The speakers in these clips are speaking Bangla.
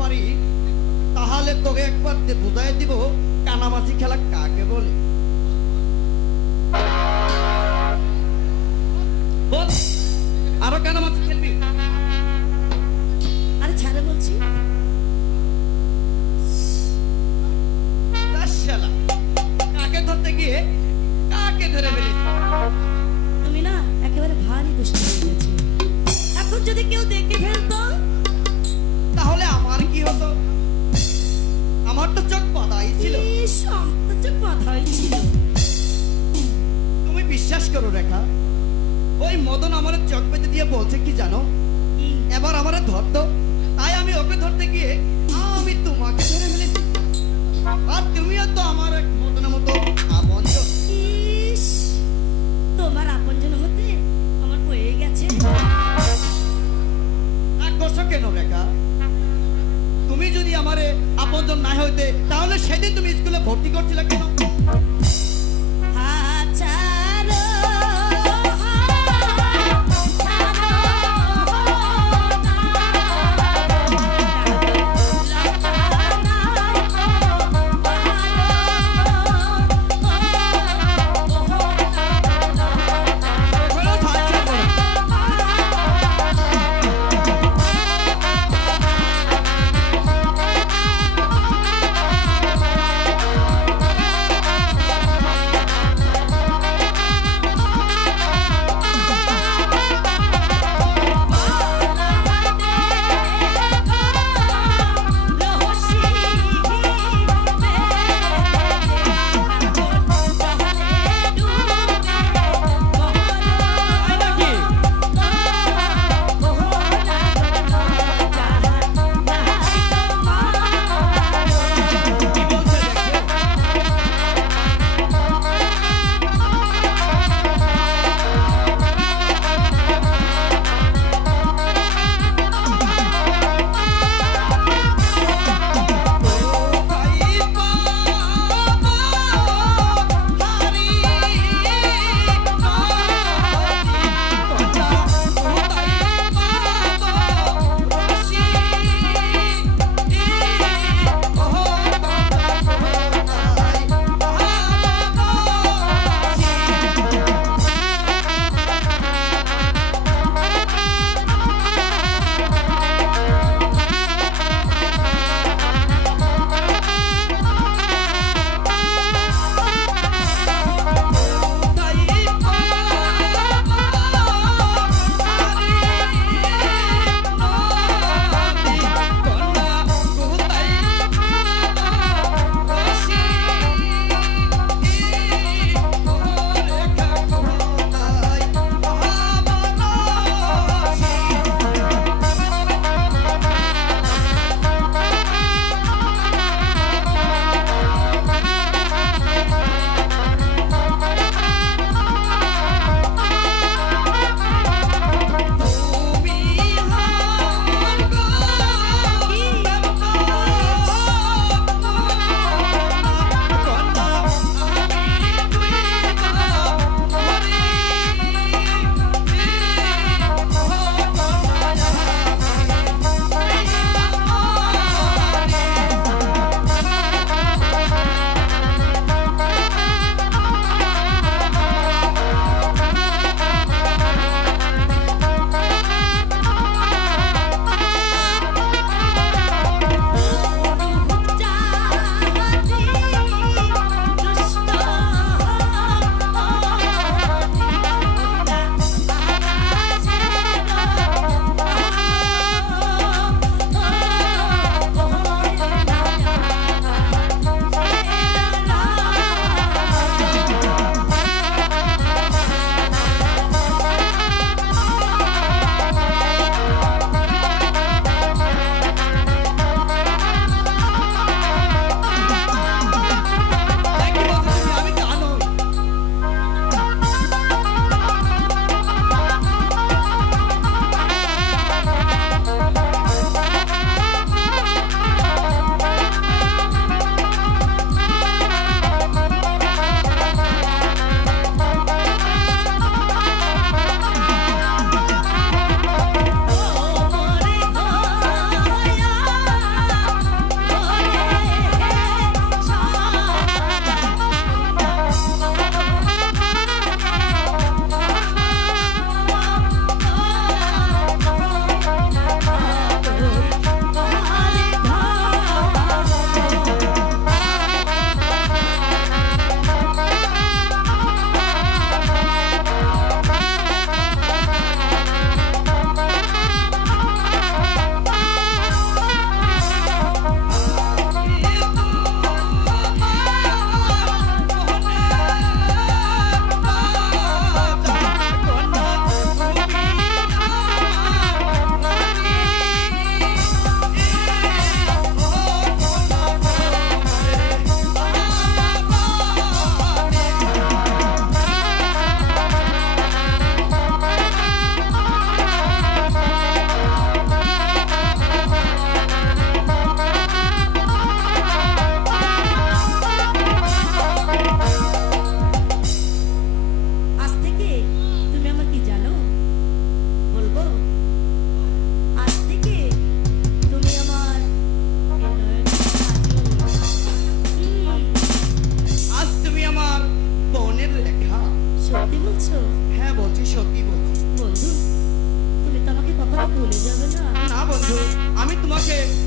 পারি তাহলে তোকে একবার বুঝাই দিব কানামাছি খেলা কাকে বলে। বল, আরো কানামাছি খেলবি? আরে ছাড়া বলছি। শালা, কাকে ধরতে গিয়ে কাকে ধরে ফেলিস? তুমি না একেবারে ভারী দুষ্ট হয়ে গেছো। এখন যদি কেউ দেখে ফেলতো তাহলে আমার কি হতো? আমার তো চোখ বাঁধাই ছিল। চোখ বাঁধাই ছিল। তুমি বিশ্বাস করো রেখা, ওই মদন আমার চোখ পেতে দিয়ে বলছে কি জানো, এবার আমার ধরতো। তাই আমি ওকে ধরতে গিয়ে আমি তোমাকে ধরে ফেলেছি। আর তুমিও তো আমার এক মদনের মতো আপনজন। তোমার আপনজন হতে আমার হয়ে গেছে। করছো কেন রেখা? তুমি যদি আমারে আপনজন না হইতে তাহলে সেদিন তুমি স্কুলে ভর্তি করছিলে কেন?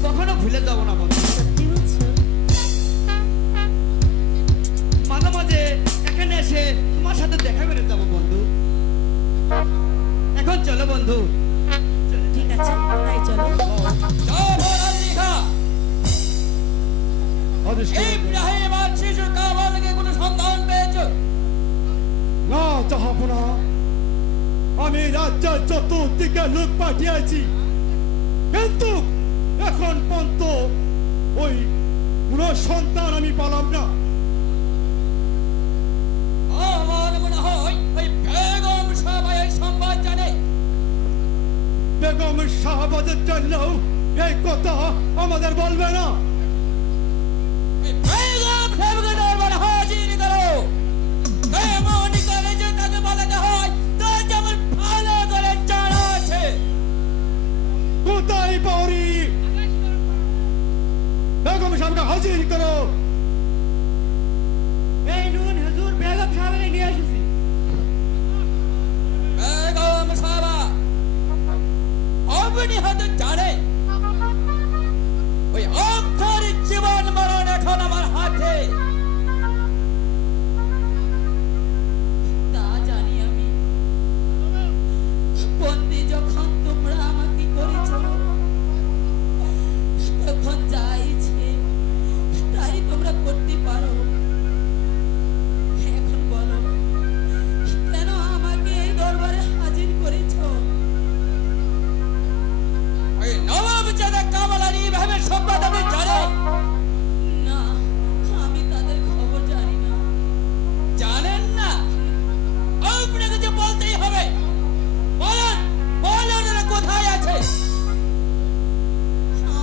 কখনো ভুলে যাব না বন্ধু। সত্যি বলছো? মাঝে মাঝে এখানে এসে তোমার সাথে দেখা করে যাব বন্ধু। এখন চলো বন্ধু। ঠিক আছে, তাই চলো। আদেশ করো। ইব্রাহিম আর শিশু কামালকে কোনো সন্ধান পেয়েছো? না জাহাপনা, আমি রাজ্যের চতুর্দিকে লোক পাঠিয়েছি, কিন্তু এখন পর্যন্ত ওই কোন সন্তান আমি পালাম না। আমার মনে হয় ওই বেগম সবাই এই সংবাদ জানে। বেগম শাহবাজের জন্য এই কথা আমাদের বলবে না। ওই বেগম সাহেবকে দরবারে হাজির করো। কেমন করে যে তাকে বলাতে হয় তার যেমন ভালো করে জানা আছে। কোথায় পাওরি? বেগম সাহেবকে হাজির করো। এই নুন হুজুর বেগম সাহেবকে নিয়ে এসেছি। বেগম সাহেবা, আপনি হয়তো জানেন ওই আপনার জীবন মরণ এখন আমার হাতে। তা জানি আমি। বন্দি যখন তোমরা আমাকে করেছ, তখন যা ইচ্ছে তাই তোমরা করতে পারো। এখন বলো, কেন আমাকে এই দরবারে হাজির করেছ? ওই নবাব জাদা কামাল আলী ইব্রাহিমের সংবাদ আপনি জানেন? না, আমি তাদের খবর জানি না। জানেন না? আপনাকে যে বলতেই হবে। বলেন, বলেন ওরা কোথায় আছে?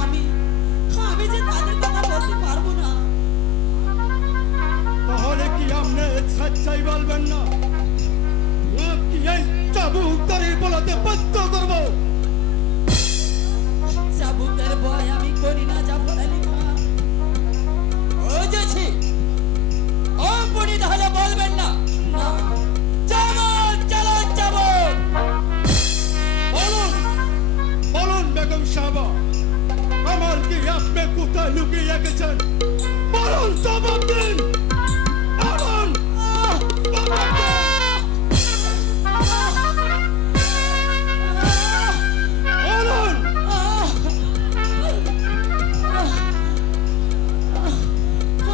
আমি আমি যে তাদের কথা বলতে পারবো না। তাহলে কি আপনি সচ্চাই বলবেন না? কি এই চাবুক ধরে বলাতে বাধ্য করবো? চাবুকের ভয় আমি করি না, জাফর আলী খান। বুঝেছি। আপনি তাহলে বলবেন না? না। চাবুক, চলো চাবুক। বলুন, বলুন বেগম সাহেবা, আমার কি আপনি কোথায় লুকিয়ে রেখেছেন? বলুন, জবাব দিন। বলুন, জবাব দিন। বলুন।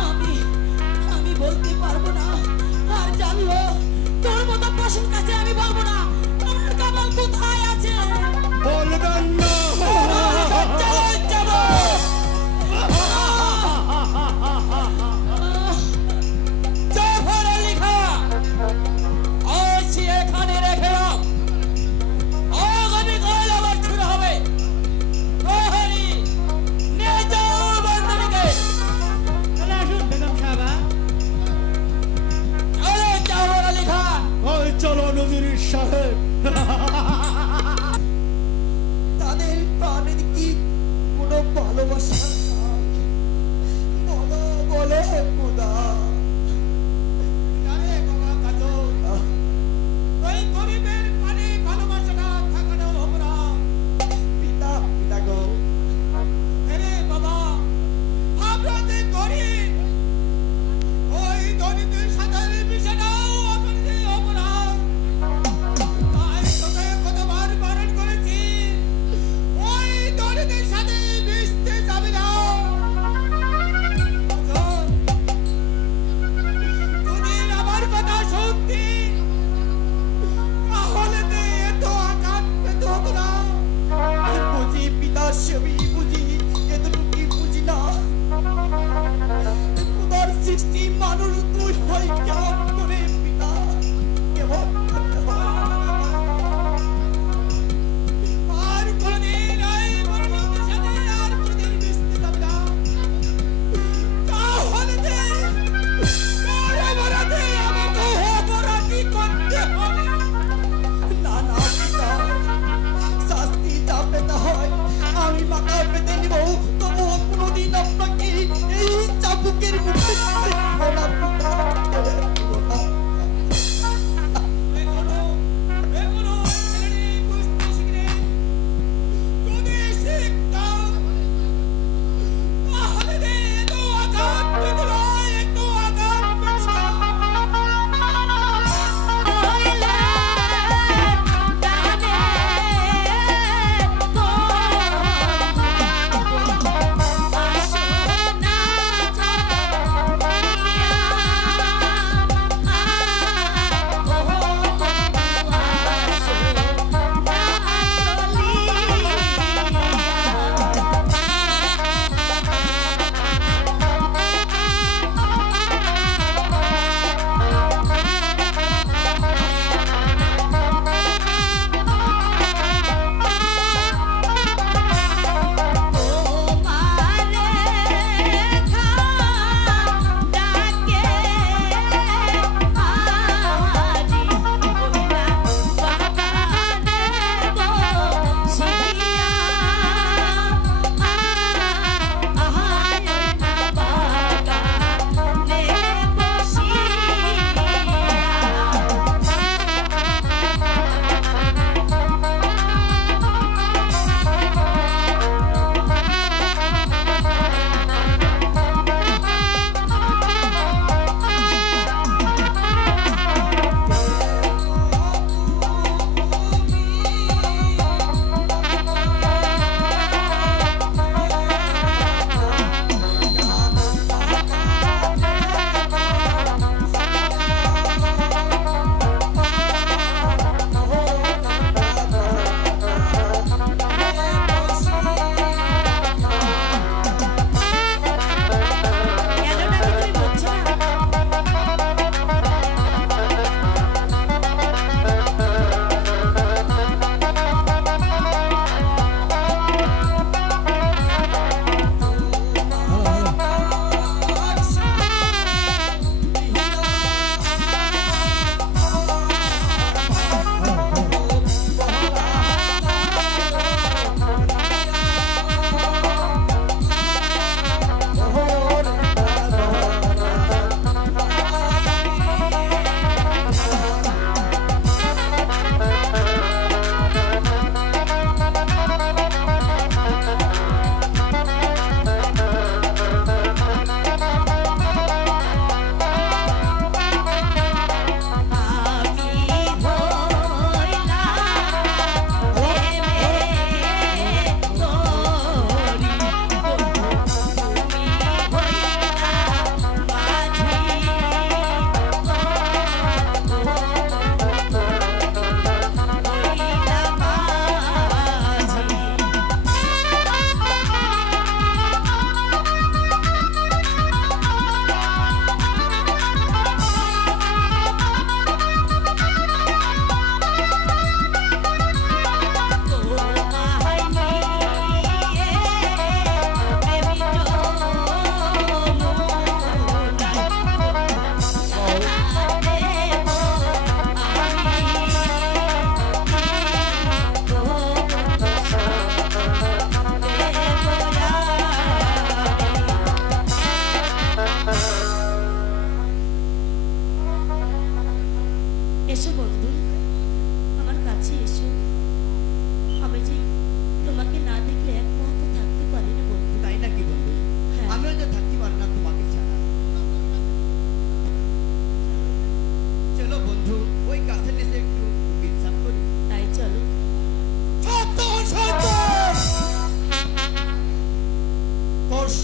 আমি আমি বলতে পারবো না। আর জানবো তোর মতো পশুর কাছে আমি বলবো না। আমার কামাল কোথায় আছে? বলবেন না। চলো, যাবো।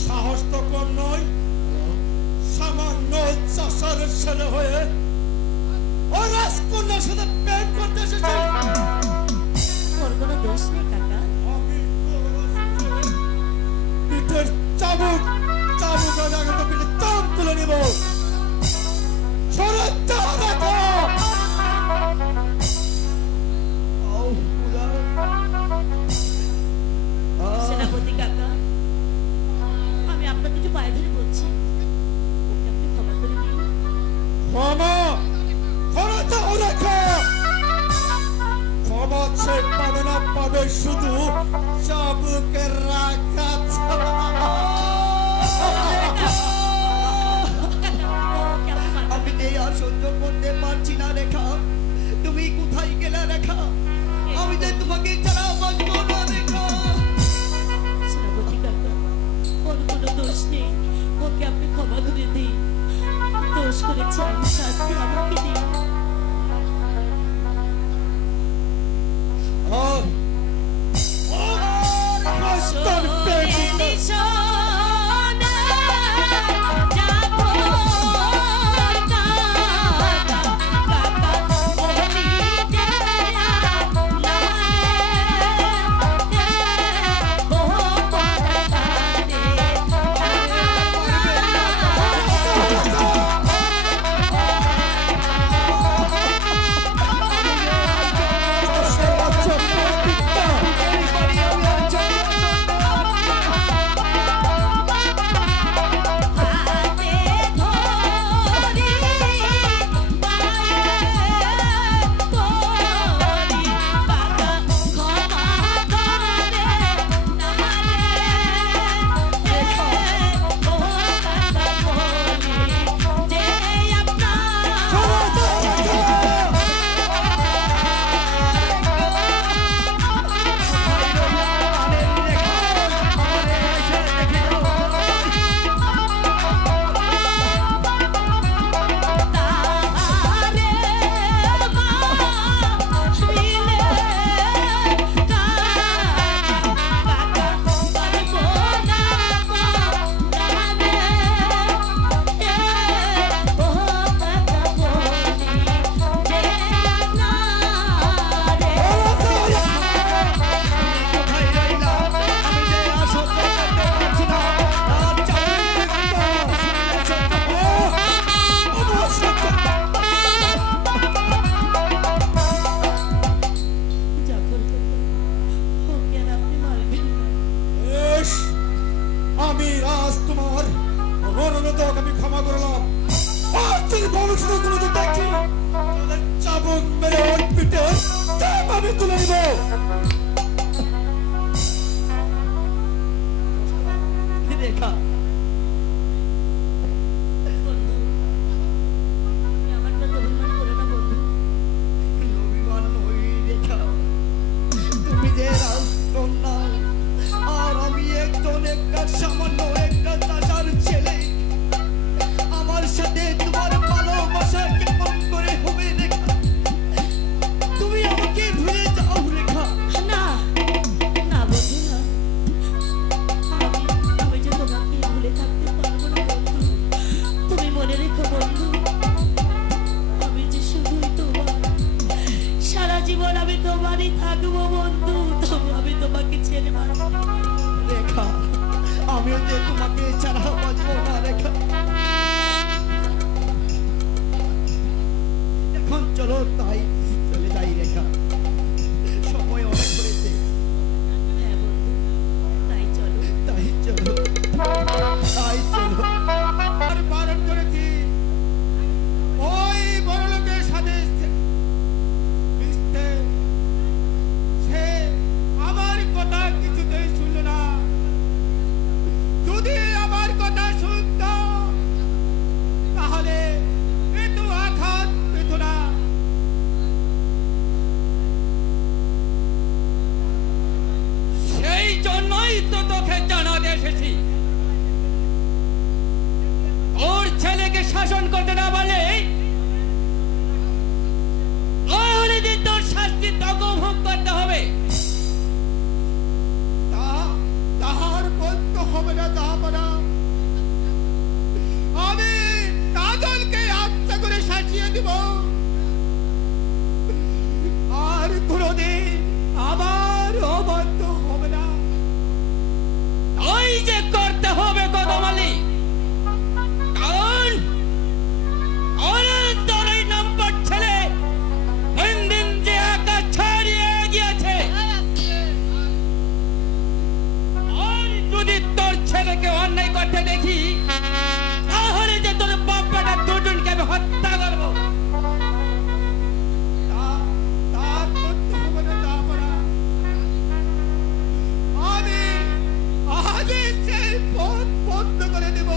সাহস তো কম নয়, সামান্য চাষার ছেলে হয়ে ও রাজকন্যার সাথে প্রেম করতে এসেছে। ওর কোনো দোষ নেই কাকা। আমি পিঠের চাবুক চাবুক আগে তো পিঠে চাপ তুলে নিব। সরে যাও দেখো। সেনাপতি কাকা, আমি আপনার কিছু পায়ে ধরে বলছি, ওকে আপনি ক্ষমা করে দিন। ক্ষমা সরে যাও দেখো। ক্ষমা সে পাবে না, পাবে শুধু চাবুকের আঘাত। ওকে আপনি মারবেন না। আমি যে আর সহ্য করতে পারছি না রেখা, তুমি কোথায় গেলে রেখা? আমি যে তোমাকে ছাড়া বাঁচবো না রেখা। সেনাপতি কাকা, ওর কোনো দোষ নেই, ওকে আপনি ক্ষমা করে দিন। দোষ করেছে আমি, শাস্তি আমাকে দিন। আমি আজ তোমার রণরতক আমি ক্ষমা করলাম। আর যদি ভবিষ্যতে কোনো দিন দেখি তাহলে চাবুক মেরে ওর পিঠে চাপ আমি তুলে নিব। রেখা, বন্ধু, তুমি আমার প্রতি অভিমান করো না বন্ধু। অভিমান নই রেখা, তুমি যে রাজকন্যা আর আমি একজন একটা সামান্য একটা চাচার ছেলে। আমার সাথে তোমার ভালোবাসা কেমন করে হবে রেখা? তুমি আমাকে ভুলে যাও রেখা। না না বন্ধু, না, আমি যে তোমাকে ভুলে থাকতে পারবো না বন্ধু। তুমি মনে রেখো বন্ধু, আমি যে শুধুই তোমার, সারা জীবন আমি তোমারই থাকবো বন্ধু। তবে আমি তোমাকে ছেড়ে বাঁচবো না। রেখা, আমিও যে তোমাকে ছাড়া বাঁচবো না রেখা। এখন চলো তাই চলে যাই রেখা, সময় অনেক হয়েছে। হ্যাঁ বন্ধু, তাই চলো। তাই চলো, তাই চলো। আর বারণ করেছি ওই বড়লোকের সাথে মিশতে। সে আমার কথা কিছুতেই শুনল না। যদি আমার কথা শুনত তাহলে এত আঘাত পেত না। সেই জন্যই তো তোকে জানাতে এসেছি, ওর ছেলেকে শাসন করতে না পারলে তাহলে যে তোর শাস্তি তোকে ভোগ করতে হবে। তাহার বলতে হবে না, তাহা দিব। আর কোনোদিন আবার অবাধ্য হবে না। ওই যে করতে হবে কদমালি, কারণ অনন্তর এই নম্বর ছেলে দিন দিন যে আকাশ ছাড়িয়ে গিয়েছে, আর যদি তোর ছেলেকে অন্যায় করতে দেখি, তাহলে যে তোর বাপ্পাটা দুজনকে আমি হত্যা করবো। তা করতে হবে না জাহাপনা। আমি আজই সেই পথ বন্ধ করে দেব।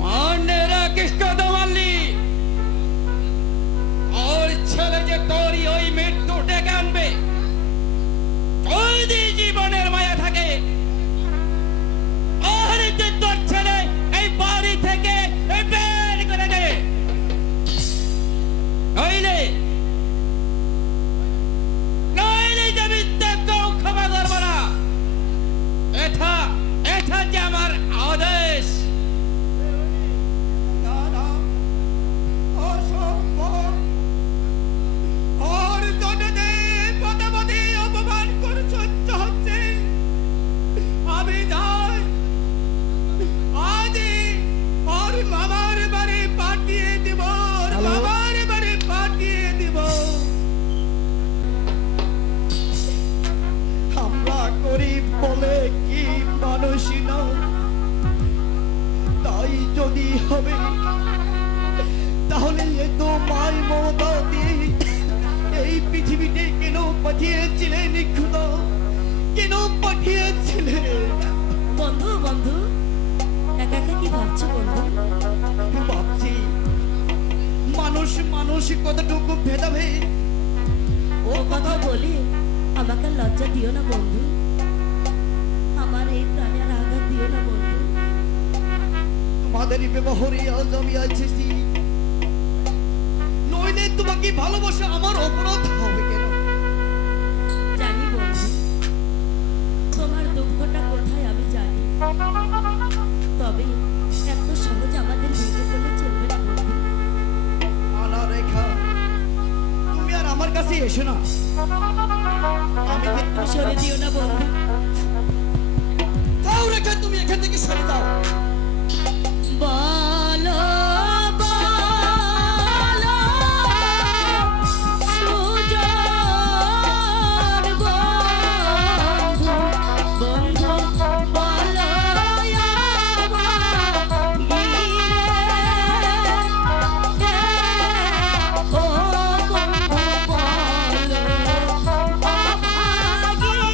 মনে রাখিস কদমালি, ওর ছেলে যে তোরই ওই মৃত্যু ডেকে আনবে। যদি জীবনের মায়া থাকে, আর যে তোর ছেলে এই বাড়ি থেকে বের করে দে, নইলে নইলে যে আমি তোকেও ক্ষমা করবো না। এটা এটা যে আমার আদেশ। না না, অসম্ভব। ওর জন্য যে পদে পদে অপমান করে সহ্য হচ্ছে, আমি যাই আজই ওর মামার বাড়ি পাঠিয়ে দিব। ওর হ্যালো? মামার বাড়ি পাঠিয়ে দিব। আমরা গরিব বলে কি মানুষই না, তাই যদি হবে তাহলে এত মায় মমতা দিয়ে এই পৃথিবীতে কেন পাঠিয়েছিলেন খোদা, কেন পাঠিয়েছিলেন? বন্ধু বন্ধু, একা একা কি ভাবছো বন্ধু? ভাবছি মানুষ মানুষ কতটুকু ভেদাভেদ। ও কথা বলে আমাকে লজ্জা দিও না বন্ধু, আমার এই প্রাণে আর আঘাত দিও না বন্ধু। তোমাদের ব্যবহারে আজ আমি আছি, নইলে তোমাকে ভালোবাসা আমার অপরাধ হবে কেন? জানি বন্ধু, তোমার দুঃখটা কোথায় আমি জানি, তবে এত সহজ আমাদের ভেঙে পড়লে চলবে না বন্ধু। আনা রেখা, তুমি আর আমার কাছে এসো না। আমি তুমি সরে দিও না বন্ধু। যাও রেখা, তুমি এখান থেকে সরে যাও। বলো বলো সুজন বন্ধু, বন্ধু বলো ও বন্ধু বলো অভাগী।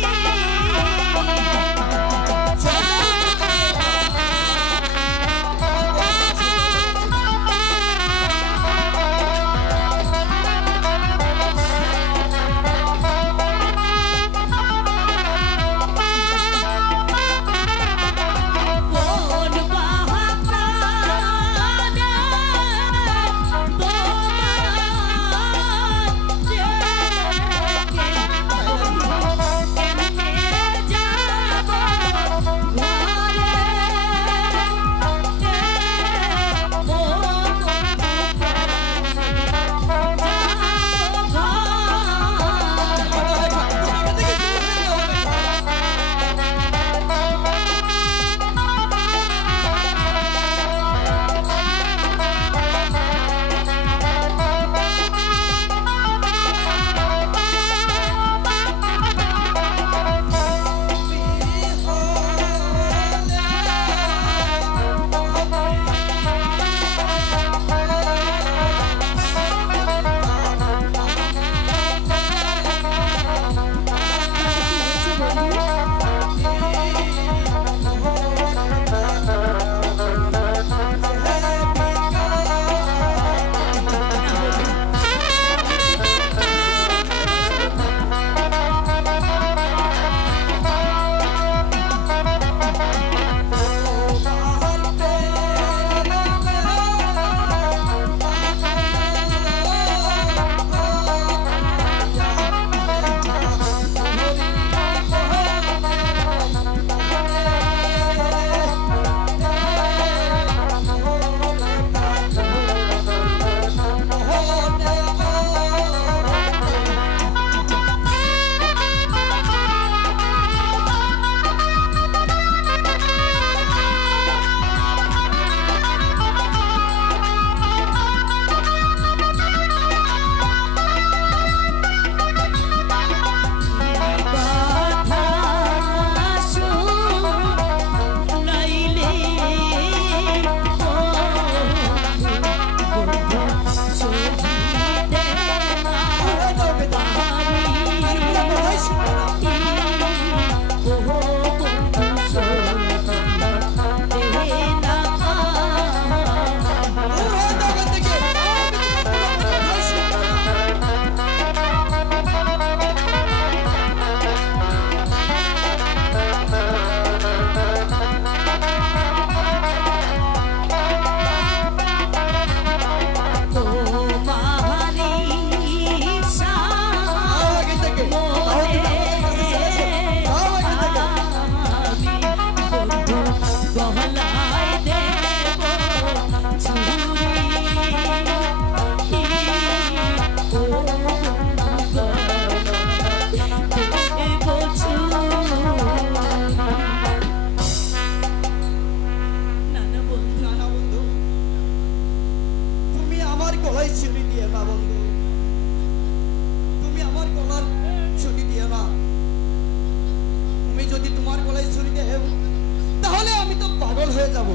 হয়ে যাব।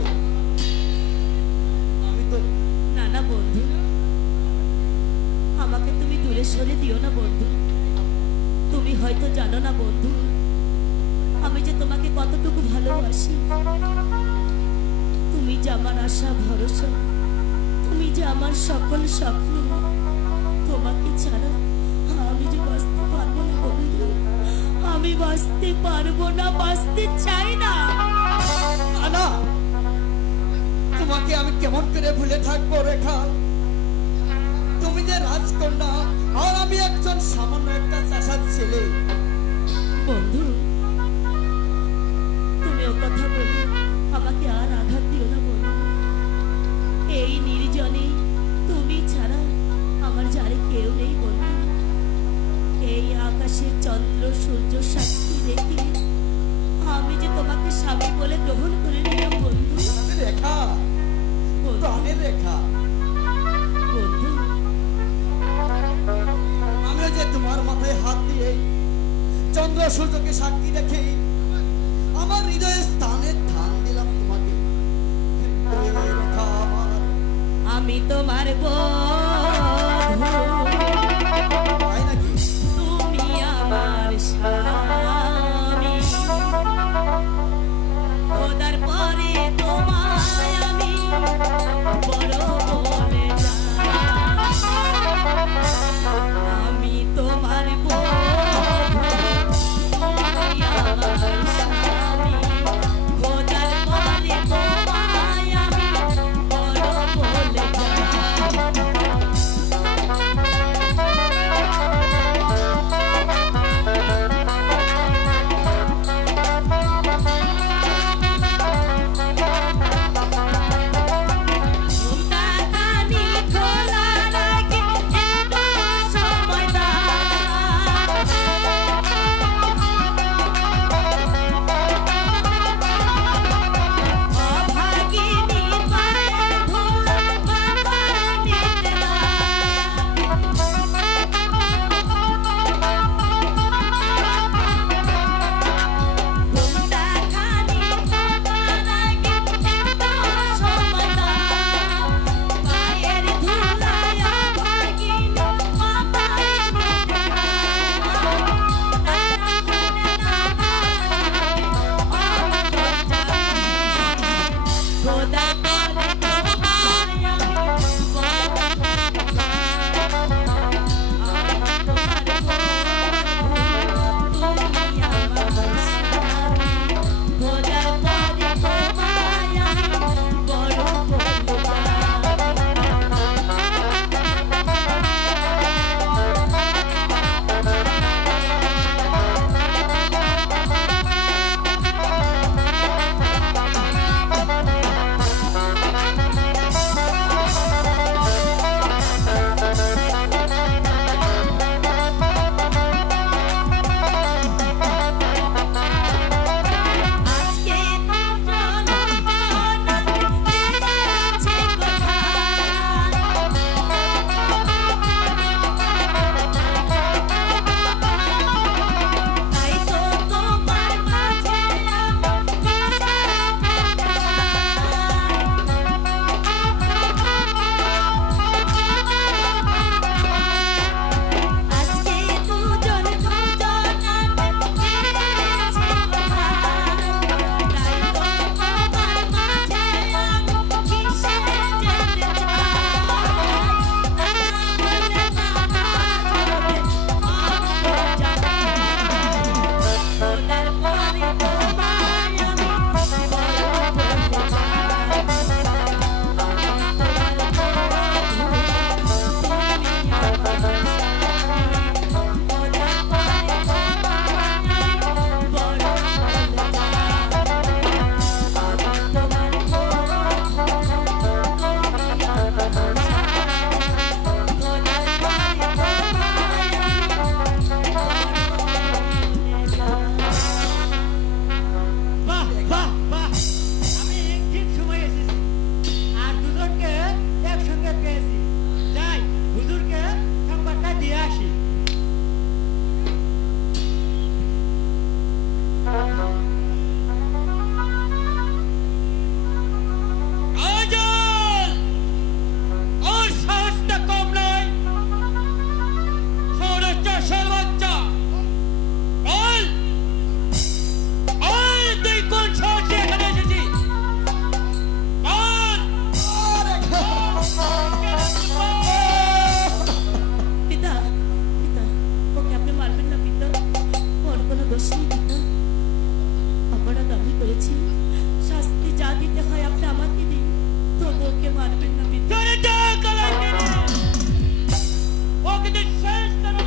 আমি তো না না বন্ধু, আমাকে তুমি দূরে সরে দিও না বন্ধু। তুমি হয়তো জানো না বন্ধু, আমি যে তোমাকে কতটুকু ভালোবাসি। তুমি যে আমার আশা ভরসা, তুমি যে আমার সকল স্বপ্ন। তোমাকে ছাড়া আমি যে বাঁচতে পারবো না বন্ধু। আমি বাঁচতে পারবো না, বাঁচতে চাই না। না, তোমাকে আমি কেমন করে ভুলে থাকবো রেখা? তুমি যে রাজকন্যা আর আমি একজন সামান্য একটা চাষার ছেলে। বন্ধু, তুমি ও কথা বলে আমাকে আর আঘাত দিও না বন্ধু। এই নির্জনে তুমি ছাড়া আমার যারে কেউ নেই বন্ধু। এই আকাশের চন্দ্র সূর্য সাক্ষী রেখে আমি যে তোমাকে স্বামী বলে গ্রহণ করে নিলাম বন্ধু। রেখা, বন্ধু, প্রাণের রেখা, বন্ধু, আমিও যে তোমার মাথায় হাত দিয়ে চন্দ্র সূর্যকে সাক্ষী রেখে আমার হৃদয়ের স্থানে ধান দিলাম তোমাকে। হৃদয়ে রেখা আমার, আমি তোমার বন্ধু, তাই নাকি? তুমি আমার স্বামী। খোদার পরে তোমায় আমি বড় বলে জানি। আমি তোমার বন্ধু, তুমি আমার স্বামী। খোদার পরে তোমায় আমি বড় বলে জানি। ঘুমটা আমাকে মারবেন না পিতা। চলে যা কালাই কিনে ও কিন্তু শেষ তারা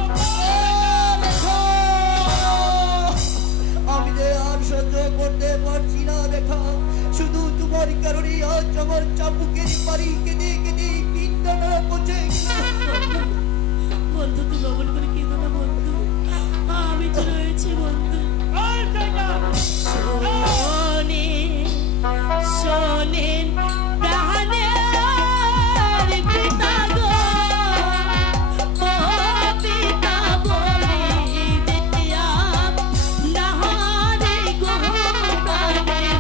আমি যে আর সহ্য করতে পারছি না রেখা, শুধু তোমার কারণে আজ আমার চাবুকের বাড়ি কেঁদে কেঁদে পিণ্ডটা পচে বন্ধু তুমি অমন করে কেঁদো না বন্ধু, আমি তো রয়েছি বন্ধু। শোনেন প্রাণের পিতা গো, ও পিতা বলি দিয়া নাহারে গো প্রাণের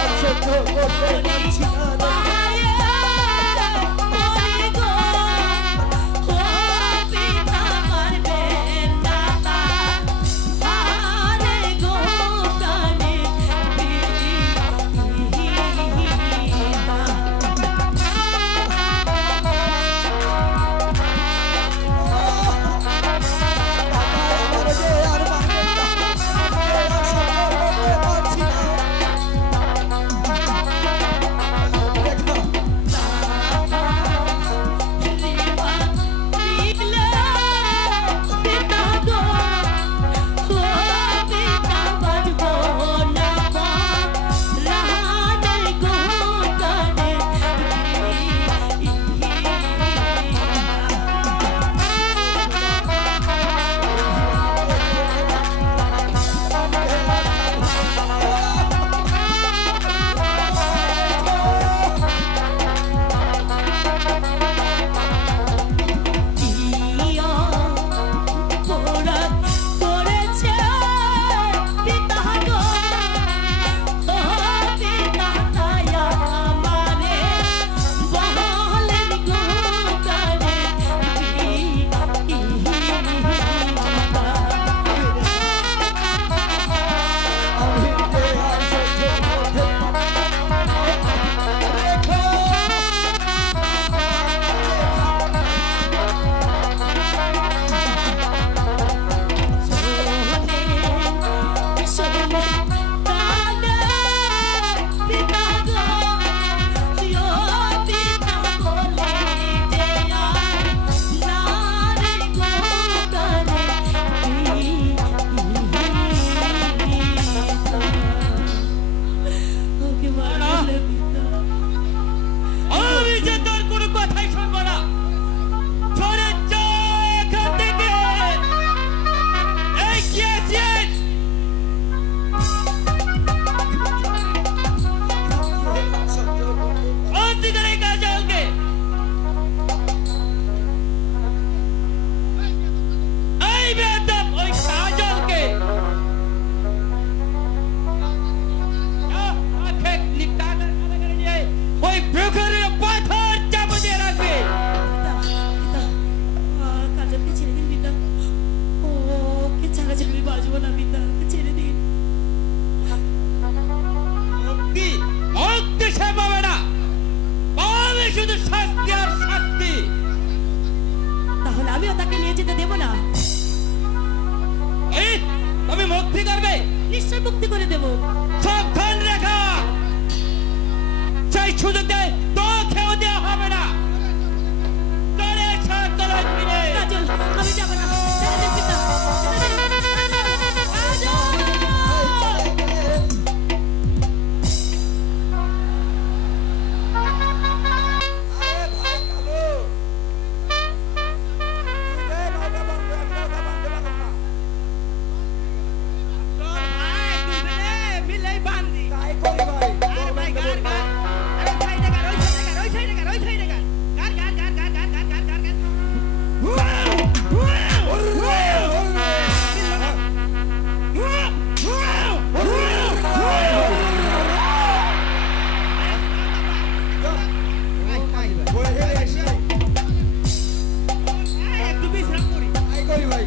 আর সহ্য করতে পারছি না আমার যে আর মানবেন না, আর সহ্য করতে পারছি না রেখা। আমি যে তোর কোনো কথাই শুনবো না। চলে যা এখান থেকে। এই কি আছিস? অন্ধকারে কাজলকে এই বেদম ওই কাজলকে আখে নিকালে নিয়ে ওই ব্রোকারের পাথর চাপা দিয়ে রাখবে। কাজলকে ছেড়ে দিন পিতা, ওকে ছাড়া যে আমি বাঁচবো না পিতা, ওকে ছেড়ে দিন। মুক্তি মুক্তি সে পাবে না, পাবে শুধু শাস্তি আর শাস্তি। তাহলে আমিও তাকে নিয়ে যেতে দেবো না, এই তুমি মুক্তি করবে, নিশ্চয় মুক্তি করে দেবো। সাবধান রেখা, সেই সুযোগে তো খেয়েও দেওয়া হবে না। চলে এসো কালাই কিনে। কাজল আমি যাবো না, ছেড়ে দিন পিতা, ছেড়ে দিন। কাজল! আরে ভাই কালু তুই রে নৌকা বাঁধবে, আমি নৌকা বাঁধতে পারলাম না। তাই করি ভাই, তোর বাঁধতে বলবো। বয়ে হেলে আসি। তাই করি ভাই।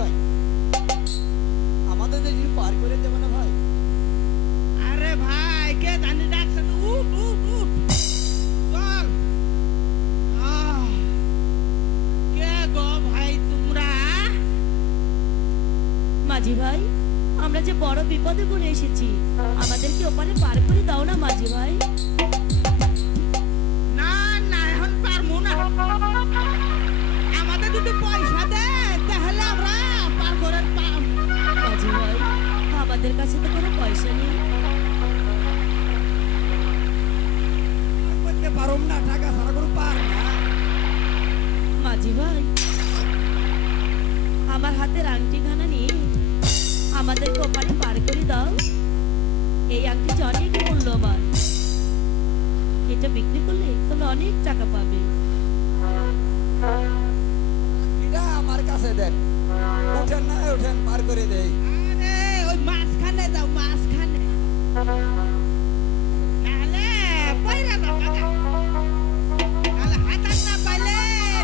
ভাই আমাদের যদি পার করে দেবে না ভাই? আরে ভাই কে জানি ডাকছে তো, উঠ উঠ উঠ চল। কে গো ভাই তোমরা? মাঝি ভাই, আমরা যে বড় বিপদে পড়ে এসেছি, আমাদেরকে ওপারে পার করে দাও না মাঝি ভাই। না না, এখন পারবো না। আমাদের যদি পয়সা দেন তাহলে আমরা পার করে পাম। মাঝি ভাই, আমাদের কাছে তো কোনো পয়সা নেই। করতে পারুম না, টাকা ছাড়া কোনো পার না। মাঝি ভাই, আমার হাতের আংটিখানা নিয়ে আমাদেরকে ওপারে পার করে দাও। এই আংটিটা অনেক মূল্যবান, এটা বিক্রি করলে তুমি অনেক টাকা পাবে। এটা আমার কাছে দেন, উঠেন না উঠেন, পার করে দেই। আরে ওই মাঝখানে যাও, মাঝখানে, নাহলে পয়রা যাও কাকা। নাহলে হাতার না পাইলে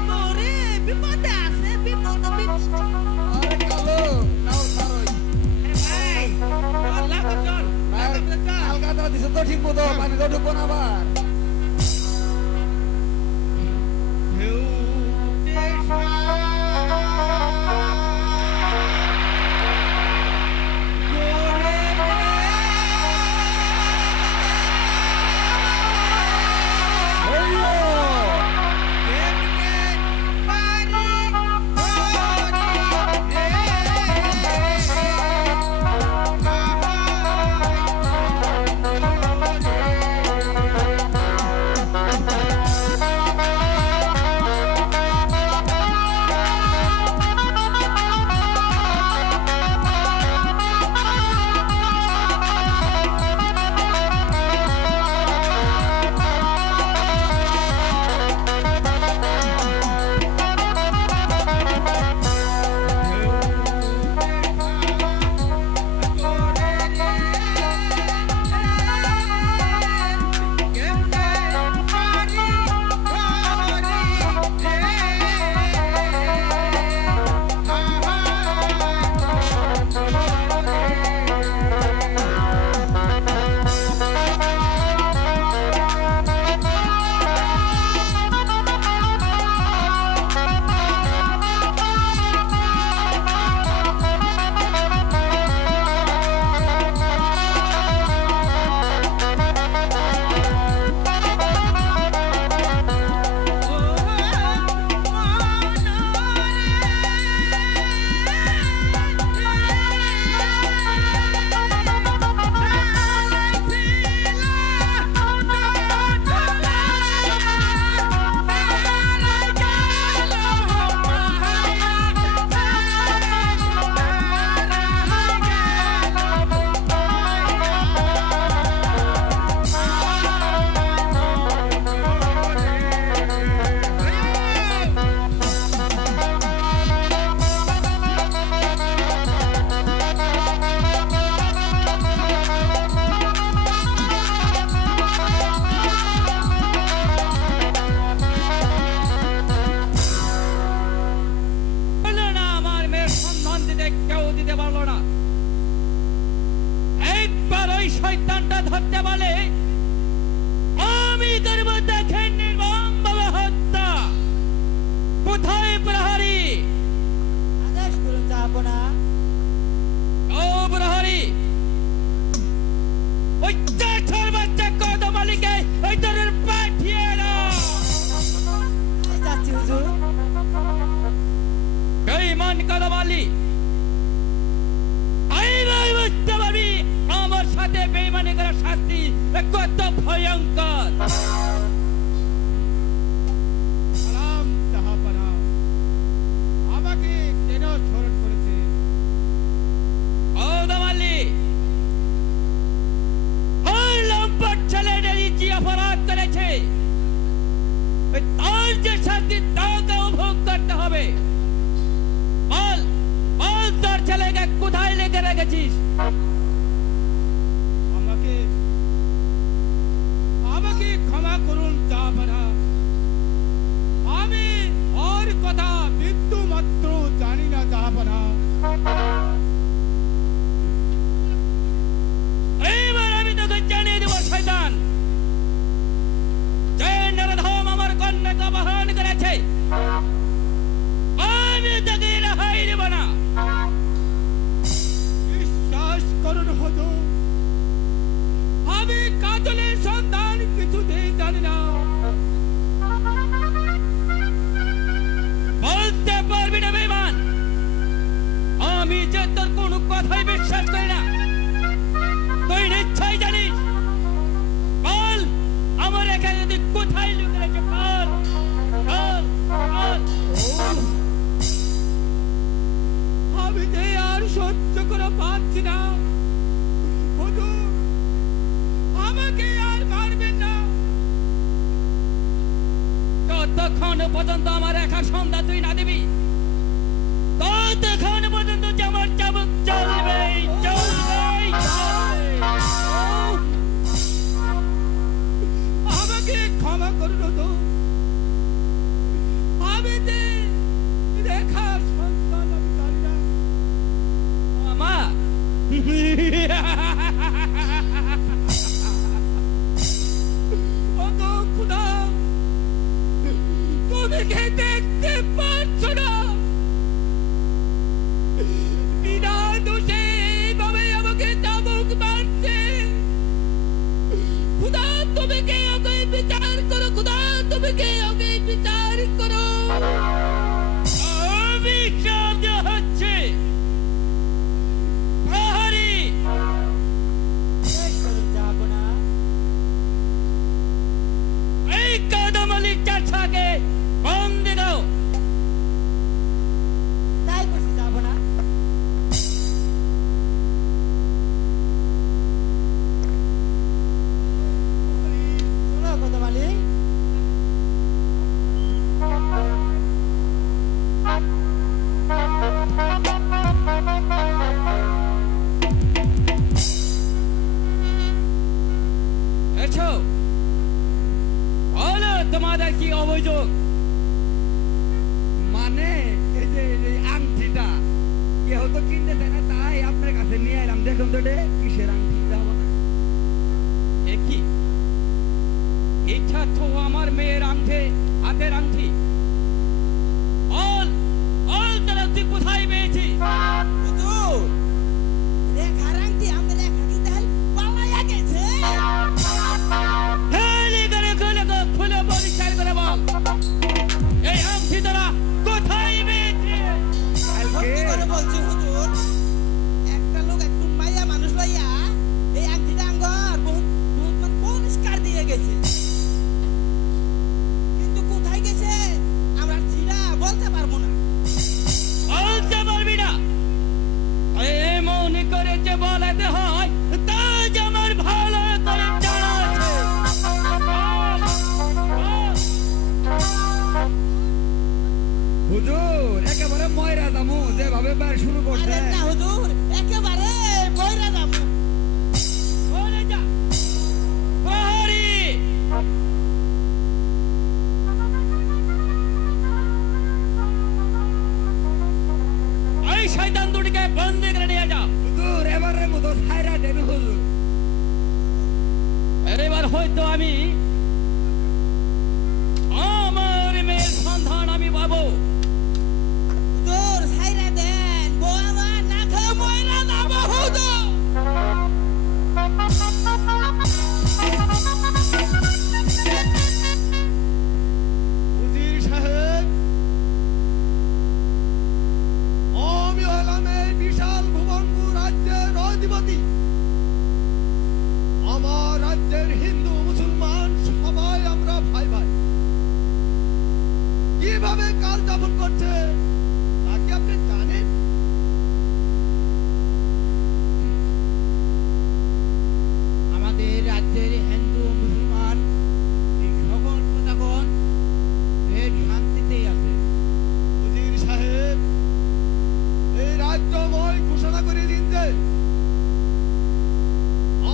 মোরে বিপদে আছে, বিপদ বিপদ। আরে কালো নাও সারই ভাই চল লাগো, চল লাগো, চল। আলগাটা দিছে তো ঠিক মতো, পানি তো ঢুকবো না আবার। বললো না আমার মেয়ের সন্ধান দিতে কেউ দিতে পারলো না। একবার ওই শয়তানটা ধরতে বলে আমি করব দেখেন নির্মমভাবে হত্যা। কোথায় প্রহরী? আদেশ করুন যাবো না। ও প্রহরী, ওই চাচার বাচ্চা কদমালিকে ওই তোর পাঠিয়ে দাও। যাচ্ছি হুজুর। বেঈমান কদমালি, এইবার বুঝতে পারবি আমার সাথে বেঈমানি করার শাস্তি কত ভয়ঙ্কর। সালাম জাহাপনা, আমাকে কেন স্মরণ করেছে? কদমালি, ওই লম্পট ছেলেটারই যে অপরাধ করেছে ওই তার যে শাস্তি তাকে ভোগ করতে হবে। বল বল, তোর ছেলেকে কোথায় লেগে রেখেছিস? আমাকে আমাকে ক্ষমা করুন জাহাপনা, আমি ওর কথা বিন্দু মাত্র জানি না জাহাপনা। এইবার আমি তোকে জানিয়ে দেব শয়তান, যে নরধম আমার কন্যাকে অপহরণ করেছে, আমি তাকে রেহাই দেব না। বিশ্বাস করুন হুজুর, আমি কাজলের সন্ধান কিছুতেই জানি না। বলতে পারবি না বেঈমান, আমি যে তোর কোনো কথাই বিশ্বাস করি না। তুই নিশ্চয়ই জানিস। বল আমার এখানে যদি কোথায় লুকিয়ে রেখে, বল বল বল। আমি যে আর সহ্য করে পারছি না হুজুর, আমাকে আর মারবেন না। ততক্ষণ পর্যন্ত আমার একা সন্ধ্যা তুই না দিবি, ততক্ষণ পর্যন্ত যে আমার চাবুক চলবে চলবে চলবে। আমাকে ক্ষমা করুন হুজুর, আমি যে রেখা সন্তান আমি জানি না। আমা ওগো খোদা, তুমি কি দেখতে পাচ্ছ না? বিনা দোষে এইভাবে আমাকে চাবুক মারছে। খোদা, তুমি কে ওকে বিচার করো, খোদা তুমি কে ওকে বিচার করো। অভিশাপ দেওয়া হচ্ছে। প্রহরী, এই কদম আলী চাচাকে বন্দি দাও। তাই করছি, যাবো না। শোনো কথা বলি, এসো, বলো তোমাদের কি অভিযোগ। মানে এই যে এই আংটিটা কেউ তো কিনতে চায় না, তাই আপনার কাছে নিয়ে এলাম। দেখুন তো এটা কিসের আংটি, যাবো না। কি ইচ্ছা তো আমার মেয়ের আংটি, হাতের আংটি। অল অল তারা তুই কোথায় পেয়েছি? হুজুর, রেখার আংটি আমাদের রেখা কি তাই পালাইয়া গেছে। হেলি করে খুলে খুলে পরিষ্কার করে বল, এই আংটি তোরা কোথায় পেয়েছি? সত্যি করে বলছি হুজুর, একটা লোক একটু মাইয়া মানুষ লইয়া এই আংটিটা আঙ্গর বহুত বহুত মানে পরিষ্কার দিয়ে গেছে, কিন্তু কোথায় গেছে আমরা সেটা বলতে পারবো না। বলতে পারবি না? এমন করে যে বলাতে হয় তা যে আমার ভালো করে জানা আছে। বল, বল। হুজুর একেবারে ময়রা দামু যেভাবে বার শুরু করছে। আরে না হুজুর, একেবারে বইরা যাবো। বলে যা। প্রহরী, এই শয়তান দুটিকে বন্দি করে নিয়ে যা। হুজুর এবারের মতো ছাইরা দেন হুজুর। এবার হয়তো আমি আমার মেয়ের সন্ধান আমি পাবো। হুজুর ছাইরা দেন, বউ আমার না খেয়ে মইরা যাবো হুজুর। উজির সাহেব, আমি হলাম এই বিশাল ভুবনপুর রাজ্যের অধিপতি। আমার রাজ্যের হিন্দু মুসলমান সবাই আমরা ভাই ভাই। কিভাবে কাল যাপন করছে তা কি আপনি জানেন? আমাদের রাজ্যের হিন্দু মুসলমান এই সকল প্রজাগণ বেশ শান্তিতেই আছে। উজির সাহেব, এই রাজ্যময় ঘোষণা করে দিন যে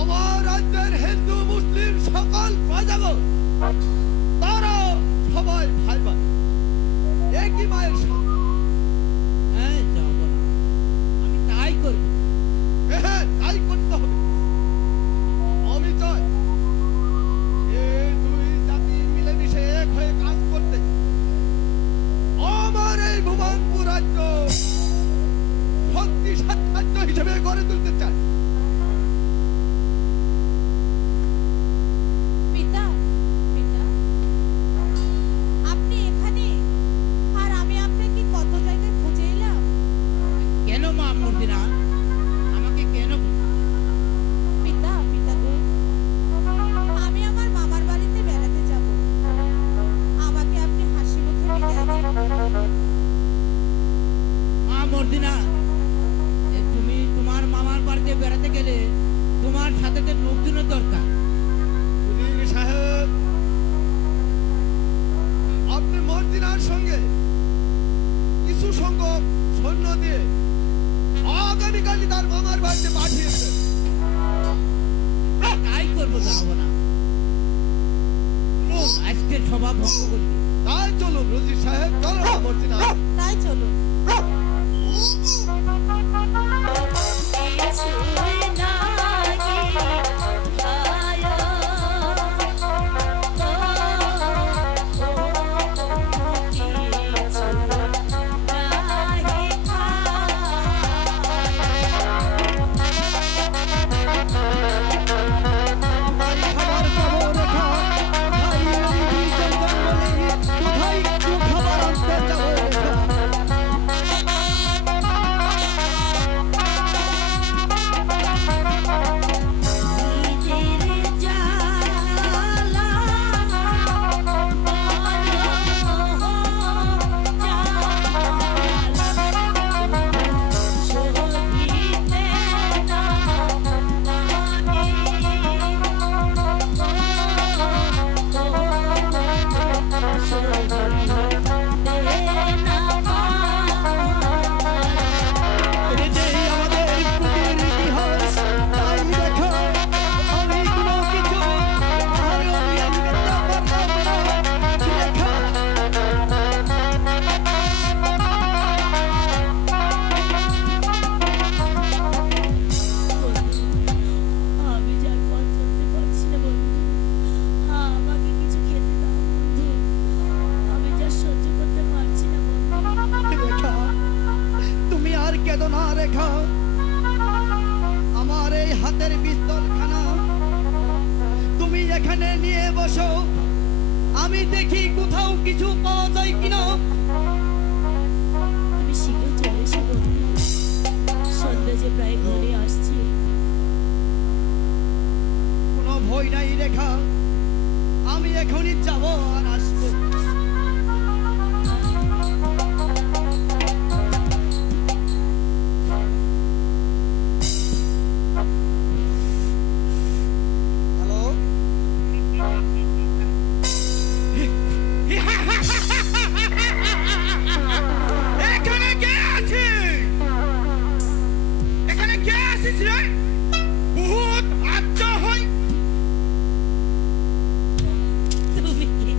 আমার রাজ্যের হিন্দু মুসলিম সকল প্রজাগণ তারা সবাই ভাই ভাই, একই মায়ের সন্তান। হ্যাঁ, যাব না। সাম্রাজ্য শক্তি সাম্রাজ্য হিসেবে গড়ে তুলতে চাই। পিতা, পিতা, আপনি এখানে, আর আমি আপনাকে কত জায়গায় খুঁজে এলাম। কেন মা মর্দিনা, আমাকে কেন? পিতা, পিতা গো, আমি আমার মামার বাড়িতে বেড়াতে যাব। আমাকে আপনি হাসি মুখে বিদায় দিন। মা মর্দিনা, তুমি তোমার মামার বাড়িতে বেড়াতে গেলে তোমার সাথে তো লোকজনের দরকার। উজির সাহেব, আপনি মর্জিনার সঙ্গে কিছু সংখ্যক সৈন্য দিয়ে আগামীকালই তার মামার বাড়িতে পাঠিয়েছেন। তাই করবো, যাবো না। আজকে সভা ভঙ্গ করবি। তাই চলুন রুজি সাহেব, চলো না মর্জিনা। তাই চলো। খাবার পাবো রেখা, ভাই আমি বিজন জঙ্গলে, কোথায় একটু খাবার আনতে যাবো রেখা। এটাই আমাদের প্রীতির ইতিহাস, তাই রেখা আমি কোনো কিছু আর আমি আনতে পারলাম না রেখা। আমি যা পথ চলতে পারছি না বন্ধু, আমাকে কিছু খেতে দাও বন্ধু, আমি যা সহ্য করতে পারছি না বন্ধু। রেখা, তুমি আর কেঁদো না রেখা। আমার এই হাতের পিস্তলখানা তুমি এখানে নিয়ে বসো, আমি দেখি কোথাও কিছু পাওয়া যায় কিনা। তুমি শীঘ্র চলে এসো বন্ধু, সন্ধ্যা যে প্রায় ঘরে আসছে। কোনো ভয় নাই রেখা, আমি এখনই যাব আর আসবো। হ্যালো, এখানে কে আছে? এখানে কে আছিস রে? বহুত আচ্ছা হয়। তুমি কি?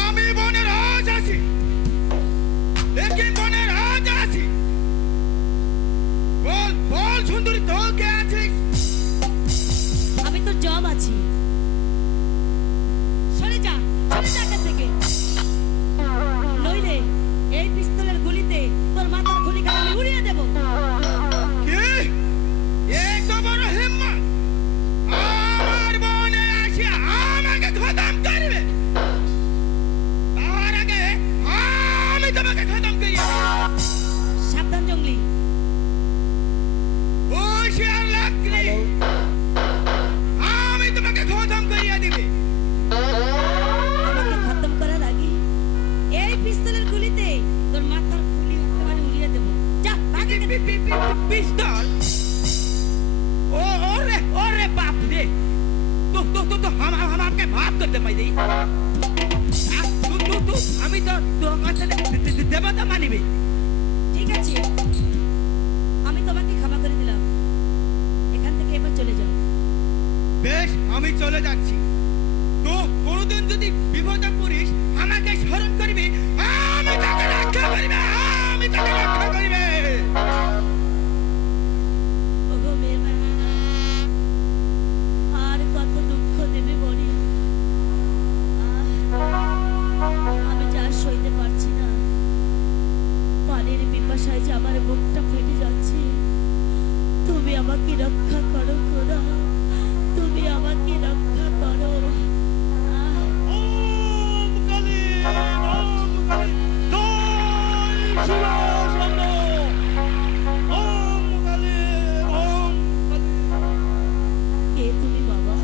আমি বনের রাজ আছি, দেখি বনের রাজ আছি। বল বল সুন্দরী, তো কে আছিস? আমি তো জম আছি। সরে যা, সরে যা এখান থেকে, নইলে এই পিস্তলের গুলিতে তোর মাথার খুলিটা আমি উড়িয়ে দেবো। কি? এত বড় হিম্মত আমার বনে আসে আমাকে খতম করবে? তার আগে আমি তোমাকে খতম করি। সাবধান জঙ্গলি। হুঁশিয়ার লাকড়ি, আমি তোমাকে খতম করিয়া দিবে। আমাকে খতম করার আগে এই পিস্তলের গুলিতে তোর মাথার খুলি একেবারে উড়িয়ে দেবো। যা, ভাগ এখান থেকে। পিস্তল? ওরে ওরে বাপ রে, তো আমাকে মাফ করতে পারি। আমি তো তোমার সাথে দেবতা মানিবে। ঠিক আছে, আমি তোমাকে ক্ষমা করে দিলাম। এখান থেকে এবার চলে যাও। বেশ, আমি চলে যাচ্ছি। তো কোনোদিন যদি বিপদে পড়িস আমাকে স্মরণ করবি, আমি তাকে রক্ষা করিবে, আমি তাকে রক্ষা করিবে। ওগো মেয়ের বাচ্চা, আর কত দুঃখ দেবে বলি। আমি যা সইতে পারছি না। আশায় যে আমার বুকটা ফেটে যাচ্ছে। তুমি আমাকে রক্ষা করো খোদা, তুমি আমাকে রক্ষা করো। আহ, ওম কালী, ওম কালী, জয় শিবশম্ভ। ওম কালী, ওম কালী। কে তুমি বাবা?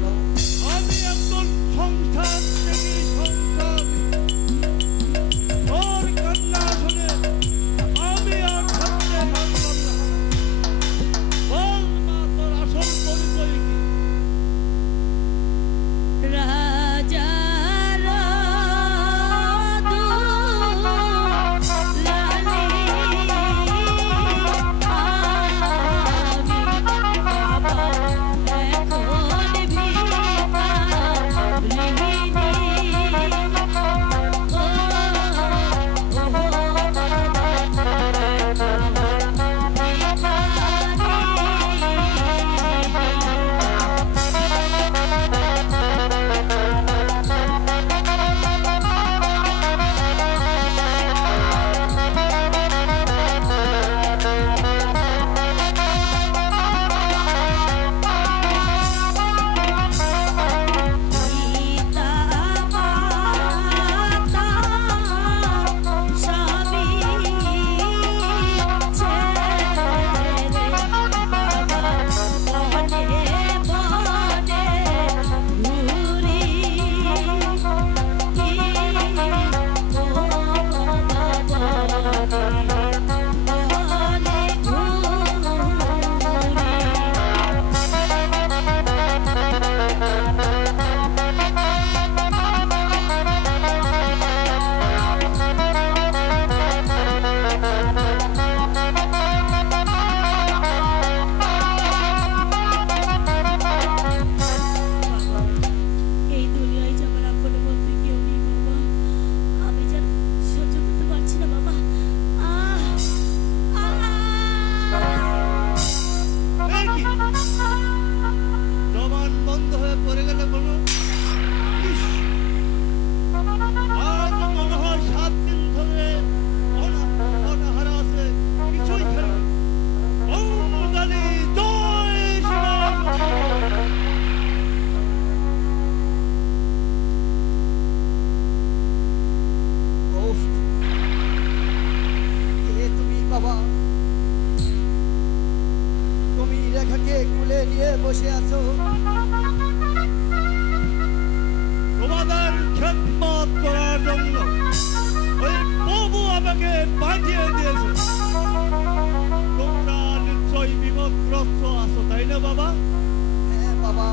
আমি একজন সংসার থেকে সংসার। তোর কান্না শুনে আমি আর থাকতে পারলাম না। বল মা, তোর আসল পরিচয় কি? রাজা এই দুনিয়ায় যে আমার আপন বলতে কেউ নেই বাবা। আমি যেন সহ্য করতে পারছি না বাবা। আহ এই কি? জবান বন্ধ হয়ে পড়ে গেলে বলো। ইস! আজ মনে হয় 7 দিন ধরে অনাহারে আছে, কিছুই খাইনি। ওম কালী, জয় শিবশম্ভ। উফ, কে তুমি বাবা? তুমি রেখাকে কুলে নিয়ে বসে আছো। তোমাদের খেদমত করার জন্য ওই প্রভু আমাকে পাঠিয়ে দিয়েছে। তোমরা নিশ্চয়ই বিপদগ্রস্ত আছো, তাই না বাবা? হ্যাঁ বাবা,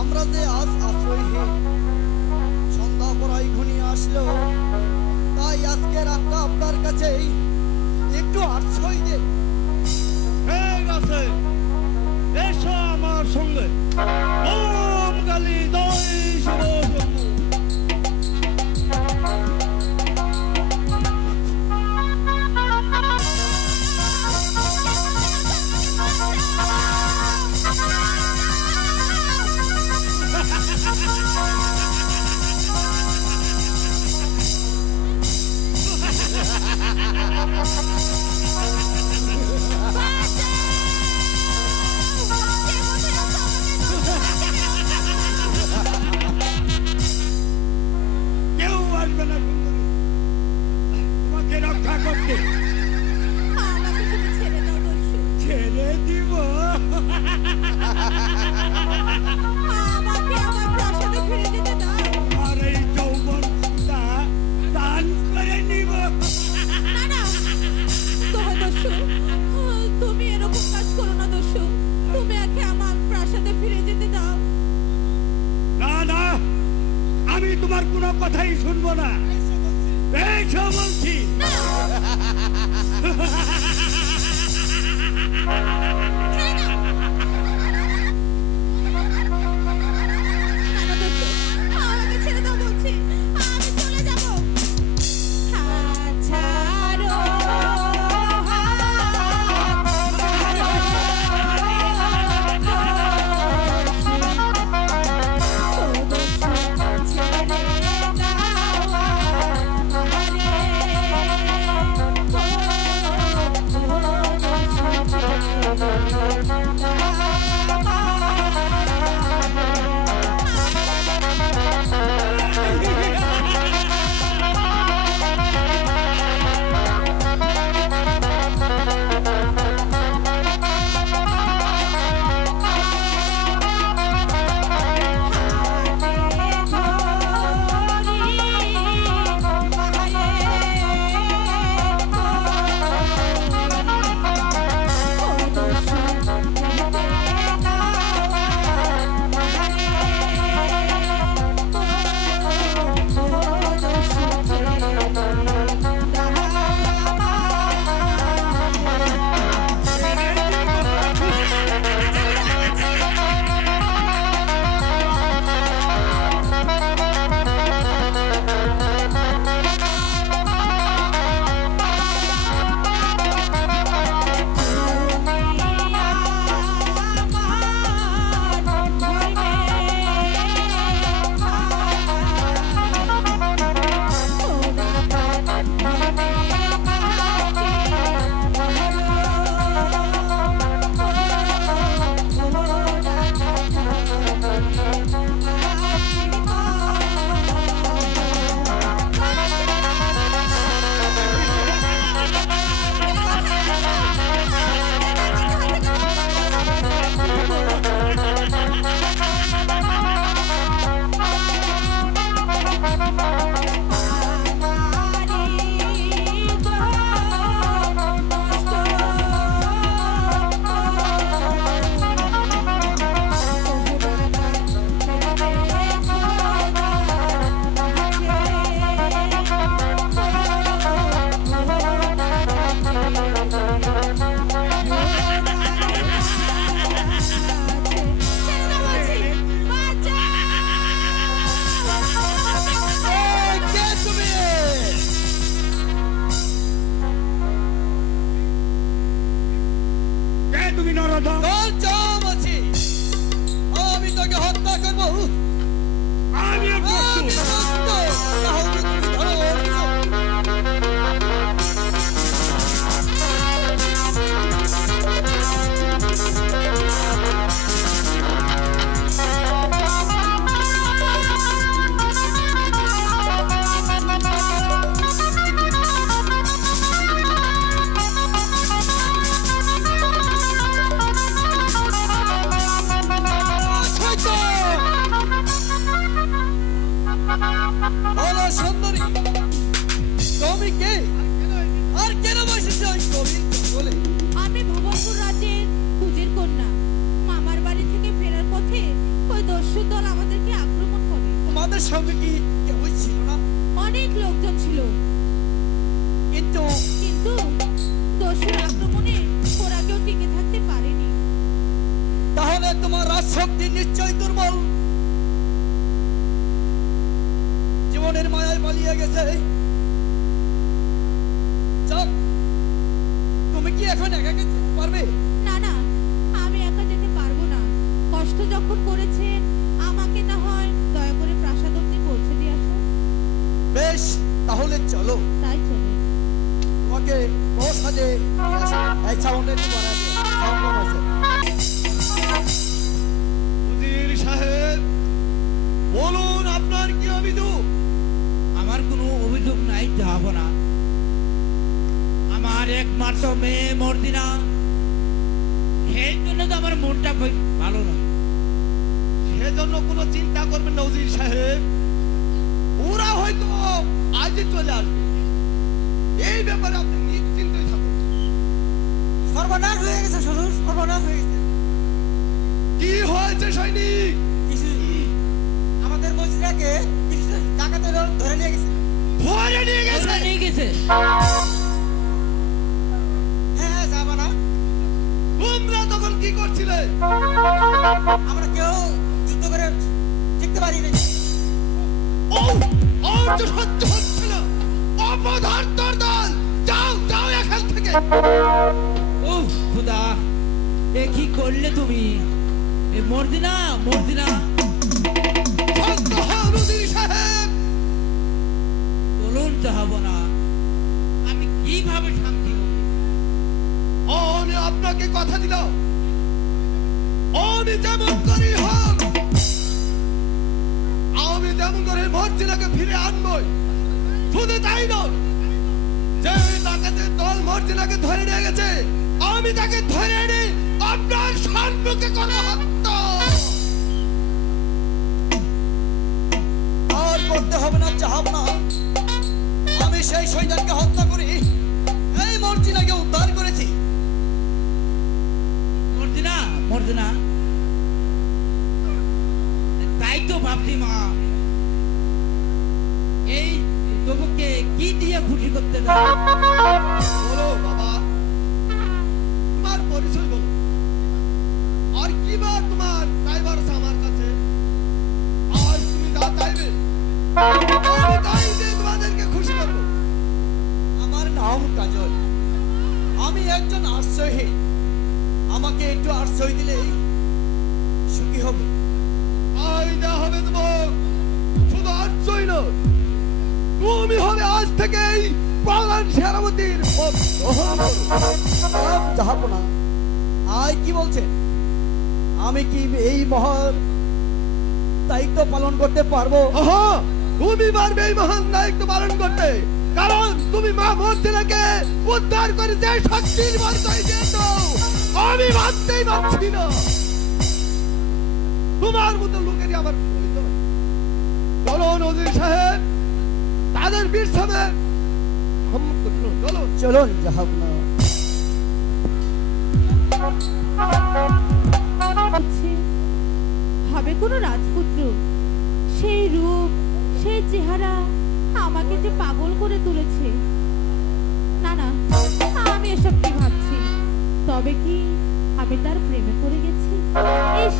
আমরা যে আজ আশ্রয়হীন, সন্ধ্যা পড়াই ঘনিয়ে আসলো, তাই আজকে রাতটা আপনার কাছেই একটু আশ্রয় দে। ঠিক আছে, এসো আমার সঙ্গে। ওম কালী, জয় শিবশম্ভ। কেউ আসবে না সুন্দরী, তোমাকে রক্ষা করতে। আমাকে তুমি ছেড়ে দাও দস্যু। ছেড়ে দিব? আমাকে আমার প্রাসাদে ফিরে যেতে দাও। আর এই যৌবনটা দান করে নিব। না না, তোমার দস্যু, তুমি এরকম কাজ করো না দস্যু। তুমি একে আমার প্রাসাদে ফিরে যেতে দাও। না না, আমি তোমার কোনো কথাই শুনবো না। এইসব বলছি। আমাকে ছেড়ে দাও বলছি, আমি চলে যাবো। ছাড়ো ছেড়ে দাও তুমি নরধম? তোর চাম আছে, আমি তোকে হত্যা করবো। আমিও প্রস্তুত। তাহলে তুমি ধরো অর্জুন। হলো সুন্দরী, তুমি কে আর কেন বসেছো ওই গভীর জঙ্গলে? আমি ভুবনপুর রাজ্যের কুজের কন্যা। মামার বাড়ি থেকে ফেরার পথে ওই দস্যু দল আমাদেরকে আক্রমণ করে। তোমাদের সঙ্গে কি কেউই ছিল না? অনেক লোকজন ছিল, কিন্তু কিন্তু দস্যুর আক্রমণে ওরা কেউ টিকে থাকতে পারেনি। তাহলে তোমার রাজশক্তি নিশ্চয় দুর্বল, জীবনের মায়ায় পালিয়ে গেছে। যাক, তুমি কি এখন একা একা যেতে পারবে? না না, আমি একা যেতে পারবো না। কষ্ট যখন করেছেন, আমাকে না হয় দয়া করে প্রাসাদ অব্দি পৌঁছে দিয়ে আসো। বেশ, তাহলে চলো, তাই চলে। তোমাকে প্রসাদে এই সাউন্ড একটু বাড়াবে, সাউন্ড কম আছে। উজির সাহেব, বলুন আপনার কি অভিযোগ? আমার কোনো অভিযোগ নাই, যাব না। আমার একমাত্র মেয়ে মর্দিনা, সেই জন্য তো আমার মনটা ভালো নয়। সেজন্য কোনো চিন্তা করবেন না উজির সাহেব, ওরা হয়তো আজই চলে আসবে। এই ব্যাপারে আপনি নিশ্চিন্তই থাকুন। সর্বনাশ হয়ে গেছে, শ্বশুর, সর্বনাশ হয়ে গেছে। কি হয়েছে সৈনিক? আমাদের মসজিদাকে কিছু ডাকাতে ধরে নিয়ে গেছে। ধরে নিয়ে গেছে? ওরা নিয়ে গেছে। হ্যাঁ, যাবা না? তোমরা তখন কি করছিলে? আমরা কেউ যুদ্ধ করে জিততে পারিনি। ও আর তো সহ্য হচ্ছে না। অপদার্থর দল, যাও যাও এখান থেকে। ও খুদা, এ কি করলে তুমি? এ মর্দিনা, মর্দিনা, শান্ত হও উজির সাহেব। বলুন যাব না। আমি কিভাবে শান্তি হব? আমি আপনাকে কথা দিলাম, আমি যেমন করি হোক, আমি যেমন করে মর্জিনাকে ফিরে আনবই। শুধু তাই নয়, যে ডাকাতের দল মর্জিনাকে ধরে নিয়ে গেছে, আমি তাকে ধরে এনে আপনার সম্মুখে করবো হত্যা। আর করতে হবে না, চাহাব না। আমি সেই শয়তানকে হত্যা করি, এই মর্জিনাকে উদ্ধার করেছি। মর্দিনা, মর্দিনা, তাই তো ভাবছি মা, এই তবুকে কি দিয়ে খুশি করতে দাও? বলো বাবা, তোমার পরিচয় বলো। আর কি বা তোমার চাইবার আছে আমার কাছে? আর তুমি যা চাইবে আমি তাই দিয়ে তোমাদেরকে খুশি করবো। আমার নাম কাজল, আমি একজন আশ্রয়হীন। আমাকে একটু আশ্রয় দিলেই সুখী হব। আই না হবে তোমার, শুধু আশ্রয় নয়, তুমি হবে আজ থেকেই পালান সেনাপতির জাহাপনা, আয় কি বলছেন? আমি কি এই মহান দায়িত্ব পালন করতে পারবো? তুমি পারবে এই মহান দায়িত্ব পালন করতে, কারণ তুমি মা মর্জিনাকে উদ্ধার করে যে শক্তির পরিচয় দিয়েছ, আমি ভাবতেই পারছি না তোমার মতো লোকেরই আমার প্রয়োজন। চলো নজির সাহেব, তাদের বীর সামনে সম্মুখ করুন। চলো চলুন জাহাপনা। হচ্ছে হবে কোনো রাজপুত্র, সেই রূপ, সেই চেহারা আমাকে যে পাগল করে তুলেছে। না না, আমি এসব কি ভাবছি? তবে কি আমি তার প্রেমে পড়ে গেছি? ইস,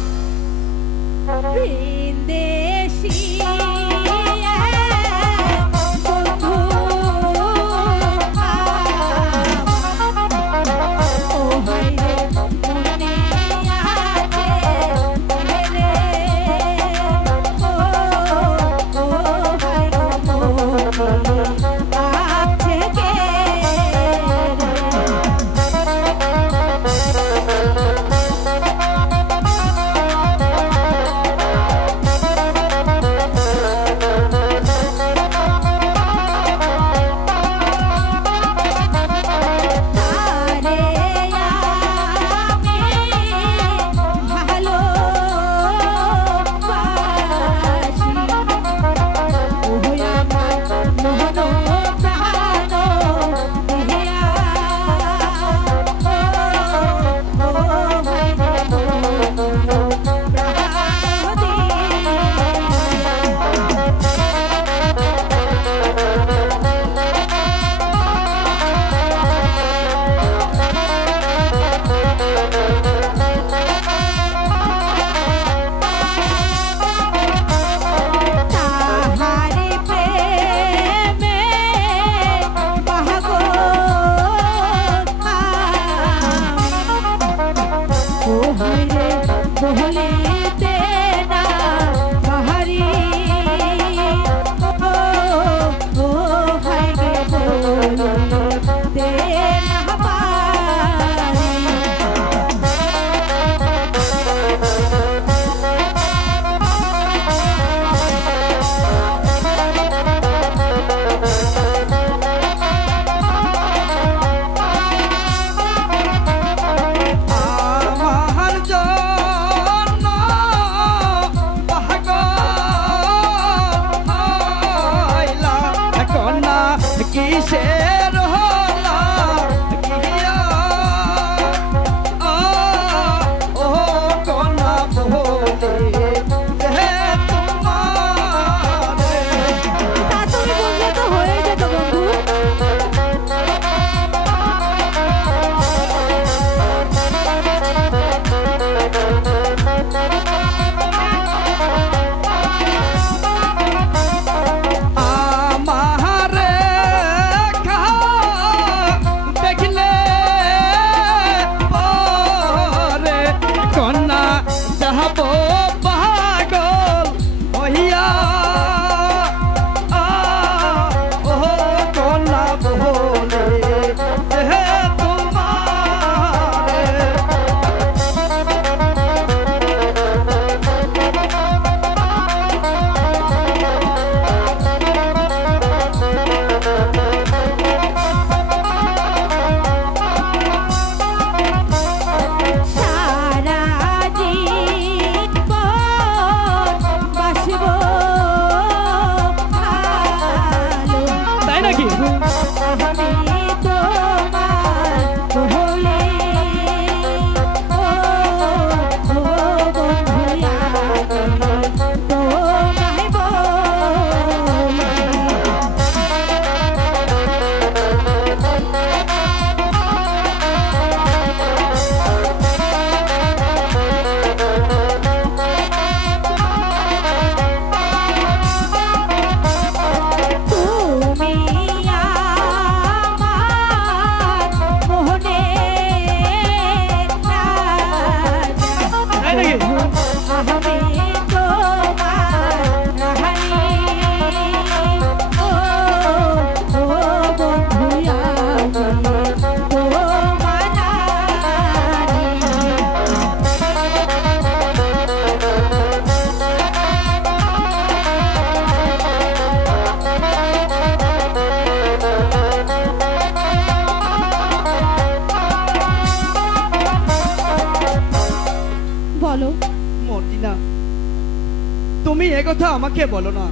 প্রেমদেশী বন্ধু আমার, ও হায় রে বলিতে না পাহাড়ি ও হাই গে বলিতে না পারি আমার জন্য পাগল হইলা কন্যা কিসের হলা গিয়া ও কন্যা বলে হে তোমার তা তুমি বললে তো হয়ে যেত বন্ধু আমারে দেখলে পরে কন্যা যাহব পাগল হইয়া ও কন্যা বলে হে তোমারে সারা জীবন বাসব ভালো তাই নাকি আমি তোমার হলে ও বন্ধু তোমায় বলি তুমি আমার মোহনে তাই নাকি আমি তোমার রাহানি ও বন্ধু আমি তোমার রানী বলো মর্জিনা তুমি একথা আমাকে বলো না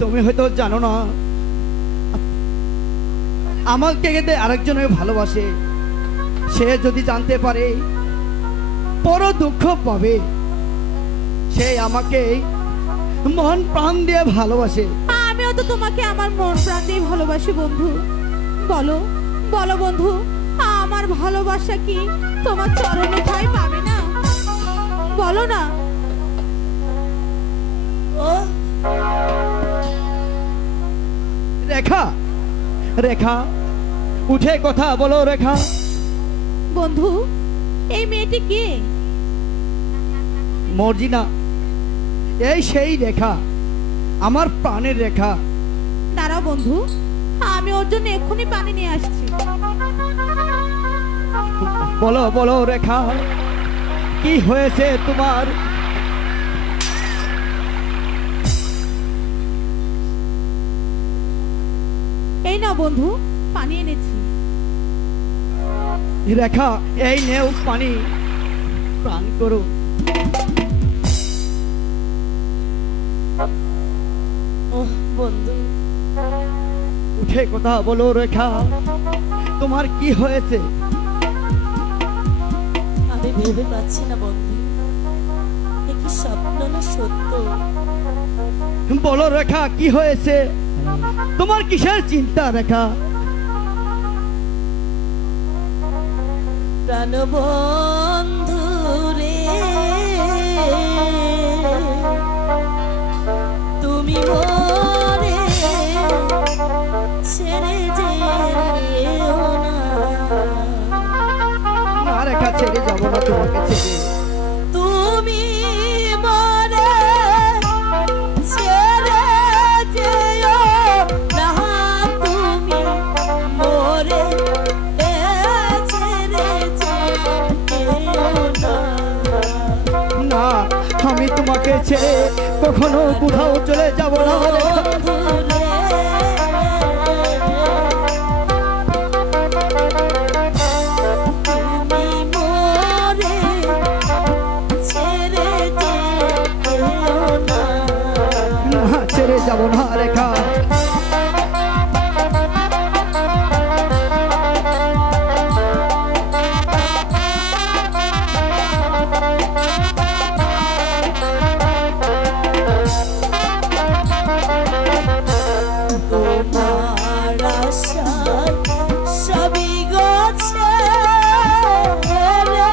তুমি হয়তো জানো না আমাকে কিন্তু আরেকজনে ভালোবাসে সে যদি জানতে পারে বড় দুঃখ পাবে সে আমাকে মন প্রাণ দিয়ে ভালোবাসে আমিও তো তোমাকে আমার মন প্রাণ দিয়ে ভালোবাসি বন্ধু বলো বলো বন্ধু আমার ভালোবাসা কি তোমার চরণে ঠাঁই পাবে না বলো না ও রেখা রেখা উঠে কথা বলো রেখা বন্ধু এই মেয়েটি কে মর্জিনা এই সেই রেখা আমার প্রাণের রেখা দাঁড়াও বন্ধু আমি ওর জন্য এক্ষুনি পানি নিয়ে আসছি বলো বলো রেখা কি হয়েছে তোমার এই না বন্ধু পানি এনেছি রেখা এই নেও পানি পান করো ও বন্ধু উঠে কথা বলো রেখা তোমার কি হয়েছে আমি ভেবে পাচ্ছি না বন্ধু এ কি স্বপ্ন না সত্য বলো রেখা কি হয়েছে তোমার কিসের চিন্তা রেখা প্রাণবন্ধু রে তুমি মোরে ছেড়ে যেও না না রেখা ছেড়ে যাবো না তোমাকে ছেড়ে তুমি তুমি মরে ছেড়ে যেও না, তুমি মরে ছেড়ে যেও না। না, আমি তোমাকে ছেড়ে কখনো কোথাও চলে যাব না রেখা। বন্ধুরে, তুমি মরে ছেড়ে যেও না। না, ছেড়ে যাব না রেখা। তোমার আশায় সবই গেছে রে,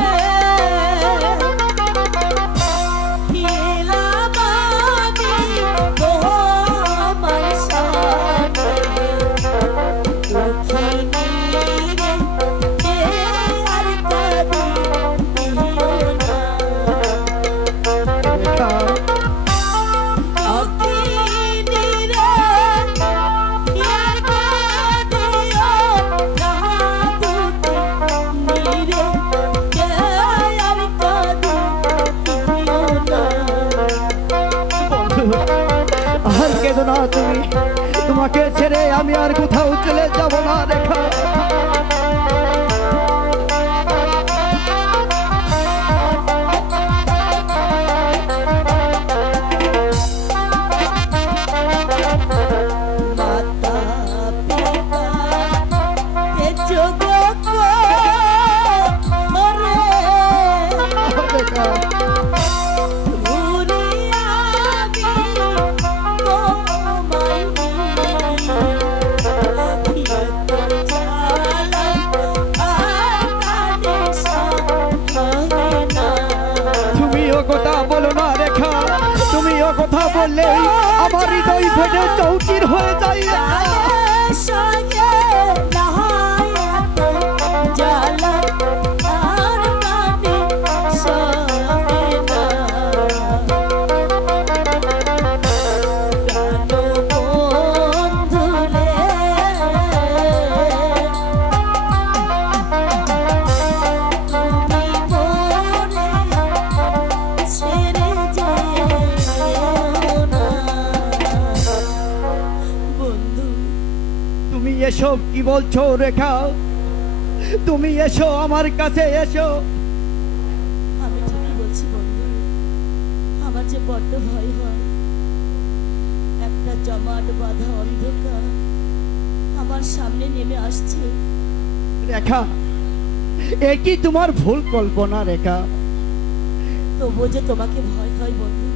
ছিলাম আমি তোমার সাথে, দুঃখিনী রে, আর কাঁদিও না। রেখা, আর কেঁদো না তুমি, তোমাকে ছেড়ে আমি আর কোথাও চলে যাব না রেখা। রেখা, তুমি ও কথা বলো না রেখা, তুমি ও কথা বললেই আমার হৃদয় ফেটে চৌচির হয়ে যায় রেখা। তুমি এসব কি বলছো রেখা? তুমি এসো, আমার কাছে এসো। আমি ঠিকই বলছি বন্ধু, আমার যে বড্ড ভয় হয়। একটা জমাট বাঁধা অন্ধকার আমার সামনে নেমে আসছে। রেখা, এ কি তোমার ভুল কল্পনা রেখা? তবুও যে তোমাকে ভয় হয় বন্ধু,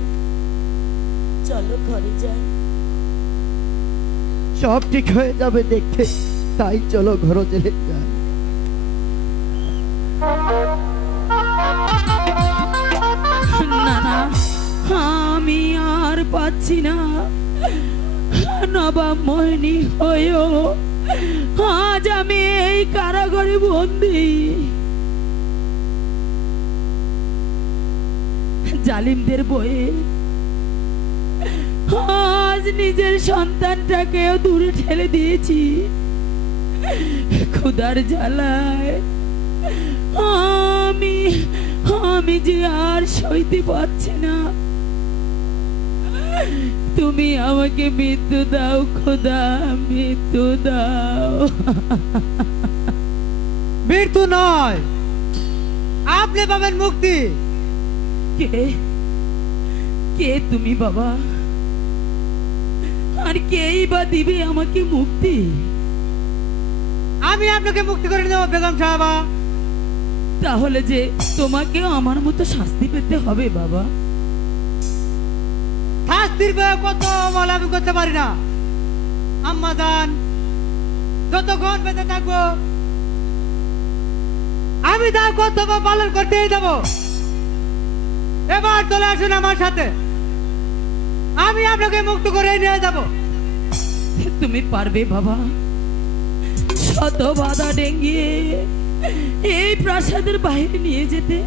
চলো ঘরে যাই। সব ঠিক হয়ে যাবে দেখতে, তাই চলো ঘরে চলে যাই। না না, আমি আর পাচ্ছি না। নবাব মোহিনী হয়েও আজ আমি এই কারাগারে বন্দি। জালিমদের বয়ে আজ নিজের সন্তানটাকেও দূরে ঠেলে দিয়েছি। ক্ষুধার জ্বালায় আমি আমি যে আর সইতে পারছি না। তুমি আমাকে মৃত্যু দাও খোদা, মৃত্যু দাও। মৃত্যু নয়, আপনি পাবেন মুক্তি। কে কে তুমি বাবা? আর কেই বা দিবে আমাকে মুক্তি? আমি আপনাকে মুক্তি করে দেবো বেগম সাহেবা। তাহলে যে তোমাকেও আমার মতো শাস্তি পেতে হবে বাবা। শাস্তির কত বল আমি করতে পারি না আম্মা জান। যতক্ষণ বেঁচে থাকবো আমি তার কর্তব্য পালন করতেই দেবো। এবার চলে আসুন আমার সাথে, আমি আপনাকে মুক্ত করে নিয়ে যাব। তুমি পারবে বাবা শত বাধা ডেঙ্গিয়ে এই প্রাসাদের বাইরে নিয়ে যেতে?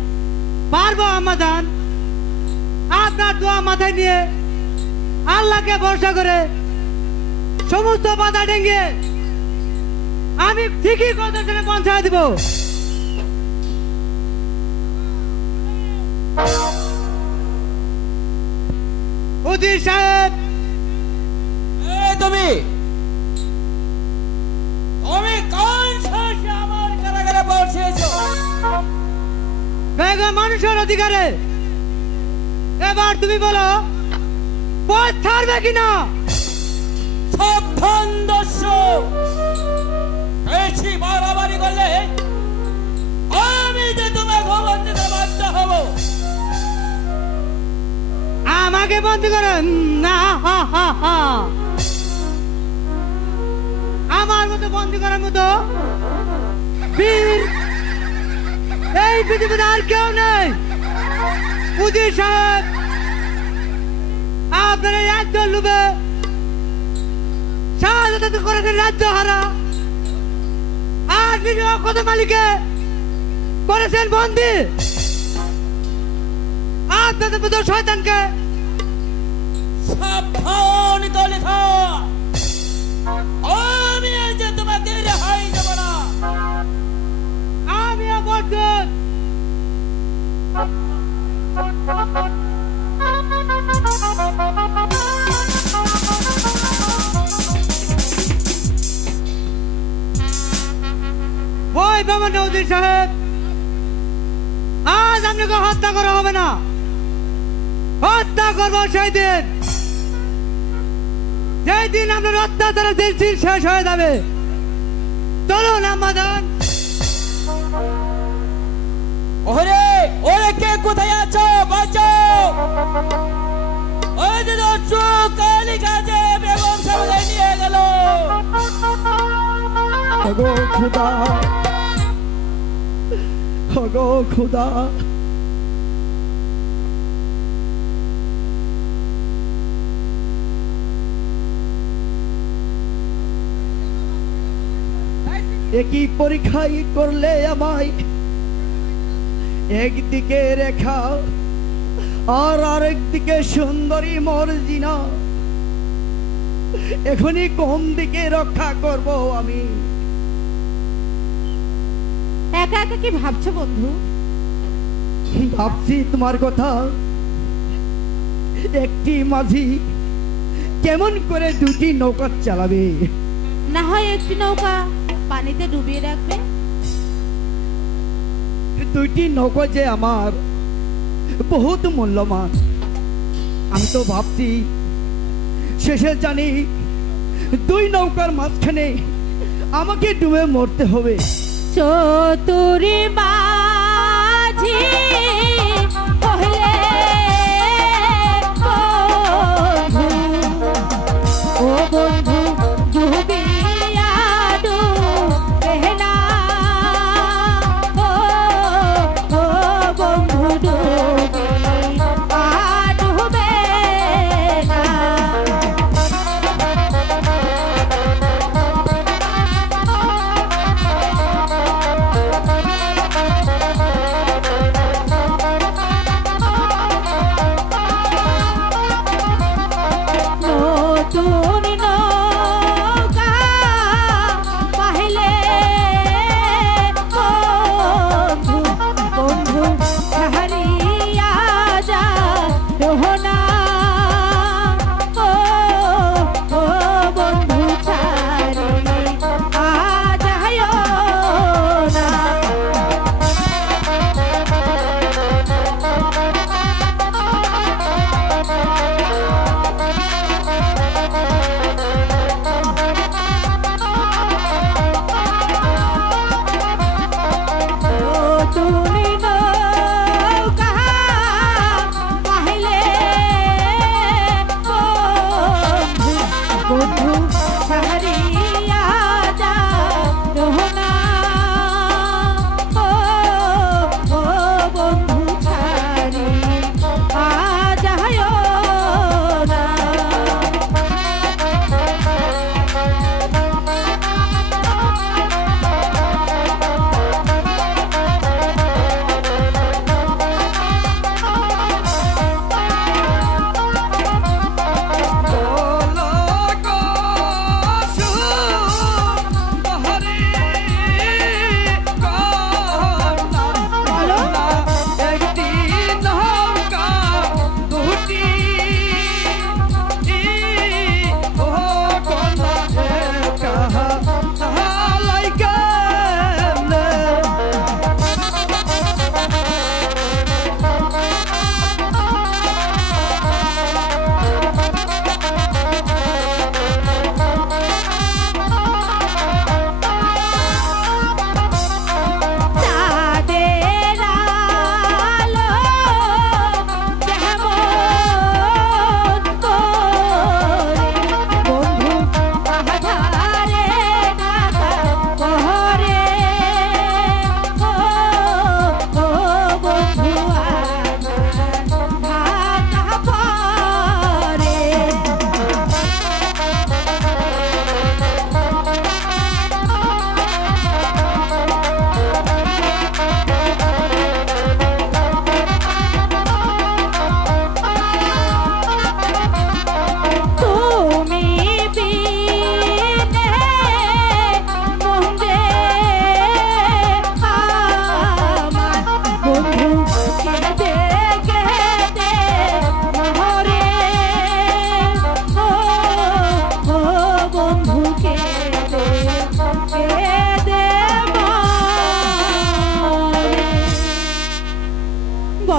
পারবো আম্মা জান, আপনার দোয়া মাথায় নিয়ে আল্লাহকে ভরসা করে সমস্ত বাধা ডেঙ্গে আমি ঠিকই গন্তব্যে পৌঁছায় দিব। উজির সাহেব, তুমি তুমি কোন সাহসে আমার কারাগারে পৌঁছেছো? বেগম মানুষের অধিকারে এবার তুমি বলো পথ ছাড়বে কিনা? সাবধান দর্শক, বেশি বাড়াবাড়ি করলে আমি যে তোমাকে খবর দিতে বাধ্য হব। আমাকে বন্দি করেন না, আমার মতো বন্দি করার মতো বীর এই পৃথিবীতে আর কেউ নেই। উজির সাহেব, আপনার এই রাজ্য লুবে শাহাদাত করেছেন রাজ্য হারা, আর নিজে কত মালিকে করেছেন বন্দি। আপনাদের মতো শয়তানকে সাবধান তো লেখা, আমি যে তোমাকে রেহাই দেব না। আমিও বলছেন ওই বাবা নৌদিন সাহেব, আজ আপনাকে হত্যা করা হবে না, হত্যা করবো সেই দিন যেই দিন আপনার অত্যাচারের দিন শেষ হয়ে যাবে। চলুন আমাদের। ওরে ওরে, কে কোথায় আছো? বাঁচাও! ওই যে দর্শক কালী কাজে বেগম সাহেবকে নিয়ে গেল। ওগো খুদা, ওগো খুদা, একই পরীক্ষাই করলে আমায়, একদিকে রেখা আর আরেকদিকে সুন্দরী মর্জিনা, এখনই কোন দিকে রক্ষা করব আমি? একা একা কি ভাবছো বন্ধু? ভাবছি তোমার কথা। একটি মাঝি কেমন করে দুটি নৌকা চালাবে? না হয় একটি নৌকা পানিতে ডুবিয়ে রাখবে। দুইটি নৌকা যে আমার বহুত মূল্যবান। আমি তো ভাবছি শেষে জানি দুই নৌকার মাঝখানে আমাকে ডুবে মরতে হবে। চতুরি মাঝি কহিলে বন্ধু, ও বন্ধু ডুবিয়া ডুবে না, ও বন্ধু ডুবিয়া ডুবে না।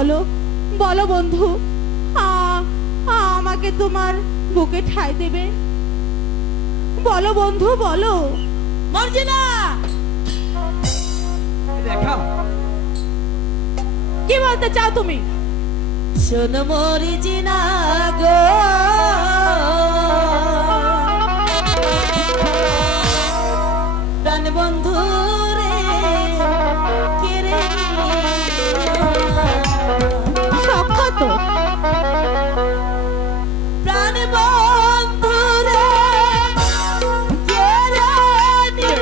বলো বলো বন্ধু, আমাকে তোমার বুকে ঠাঁই দেবে? বলো বন্ধু বলো। মর্জিনা, রেখা, কি বলতে চাও তুমি? শোনো মর্জিনা গো, প্রাণ বন্ধু রে কেড়ে সখ্য তো প্রাণ বন্ধু রে কেড়ে নিও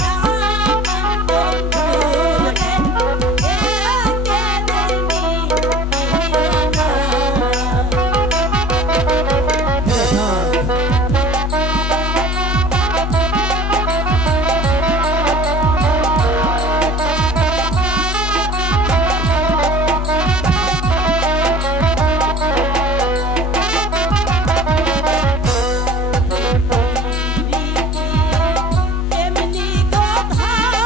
প্রাণ বন্ধু রে কেড়ে এমনি কথারা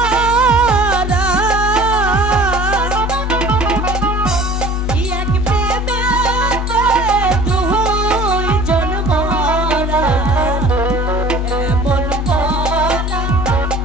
এক প্রেমেতে দুইজন মরা এমন মরা আর মরে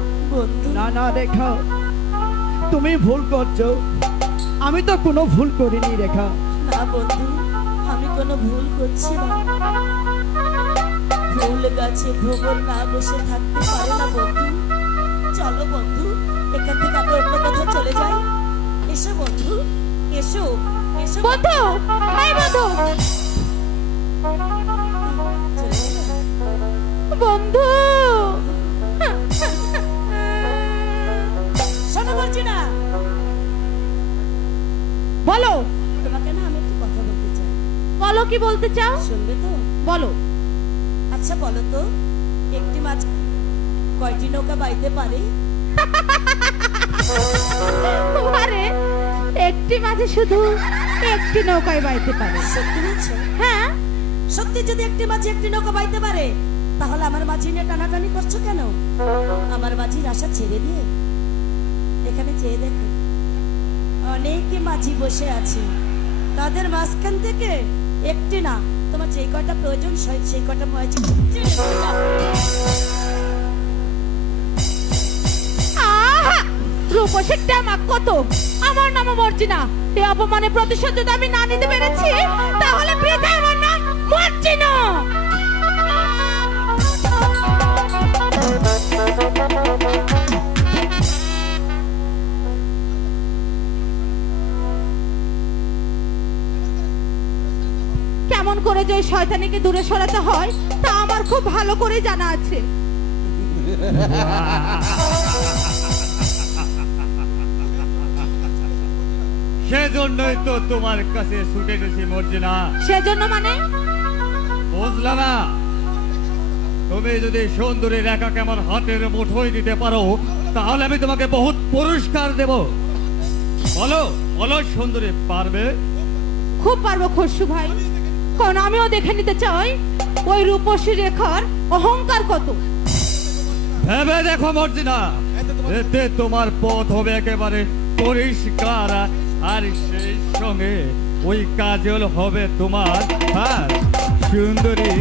এমন না না রেখা, তুমি ভুল করছো। আমি তো কোনো ভুল করিনি রেখা। না বন্ধু, আমি কোনো ভুল করছি না। ফুল গাছে ভ্রমণ না বসে থাকতে পারে না বন্ধু। চলো বন্ধু, এখান থেকে আমরা অন্য কোথাও চলে যাই। এসো বন্ধু, এসো এসো বন্ধু। এই বন্ধু, বন্ধু শোনো মর্জিনা, বলো। তোমাকে না আমি একটু কথা বলতে চাই। বলো, কি বলতে চাও? শুনবে তো? বলো। আচ্ছা বলো তো, একটি মাছ কয়টি নৌকা বাইতে পারে? আরে, একটি মাঝে শুধু একটি নৌকায় বাইতে পারে। সত্যি বলছো? হ্যাঁ সত্যি। যদি একটি মাঝে একটি নৌকা বাইতে পারে, তাহলে আমার মাঝি নিয়ে টানাটানি করছো কেন? আমার মাঝির আশা ছেড়ে দিয়ে এখানে চেয়ে দেখো, অনেকে মাঝি বসে আছে। তাদের মাঝখান থেকে একটি না, তোমার যে কয়টা প্রয়োজন সেই কয়টা মাঝি। রূপসীর টামাক কত! আমার নাম মর্জিনা। এই অপমানের প্রতিশোধ যদি আমি না নিতে পেরেছি, তাহলে বৃথা আমার নাম মর্জিনা। কেমন করে যে শয়তানিকে দূরে সরাতে হয় তা আমার খুব ভালো করে জানা আছে। সেজন্যই তো তোমার কাছে ছুটে এসেছি মর্জিনা। সেজন্য মানে? বুঝলা না? তুমি যদি সুন্দরী রেখাকে আমার হাতের মুঠোয় দিতে পারো তাহলে আমি তোমাকে বহুত পুরস্কার দেব। বলো বলো সুন্দরী, পারবে? খুব পারবো খসরু ভাই, কারণ আমিও দেখে নিতে চাই ওই রূপসী রেখার অহংকার কত। ভেবে দেখো মর্জিনা, এতে তোমার পথ হবে একেবারে পরিষ্কার, আর সেই সঙ্গে ওই কাজল হবে তোমার, আর সুন্দরী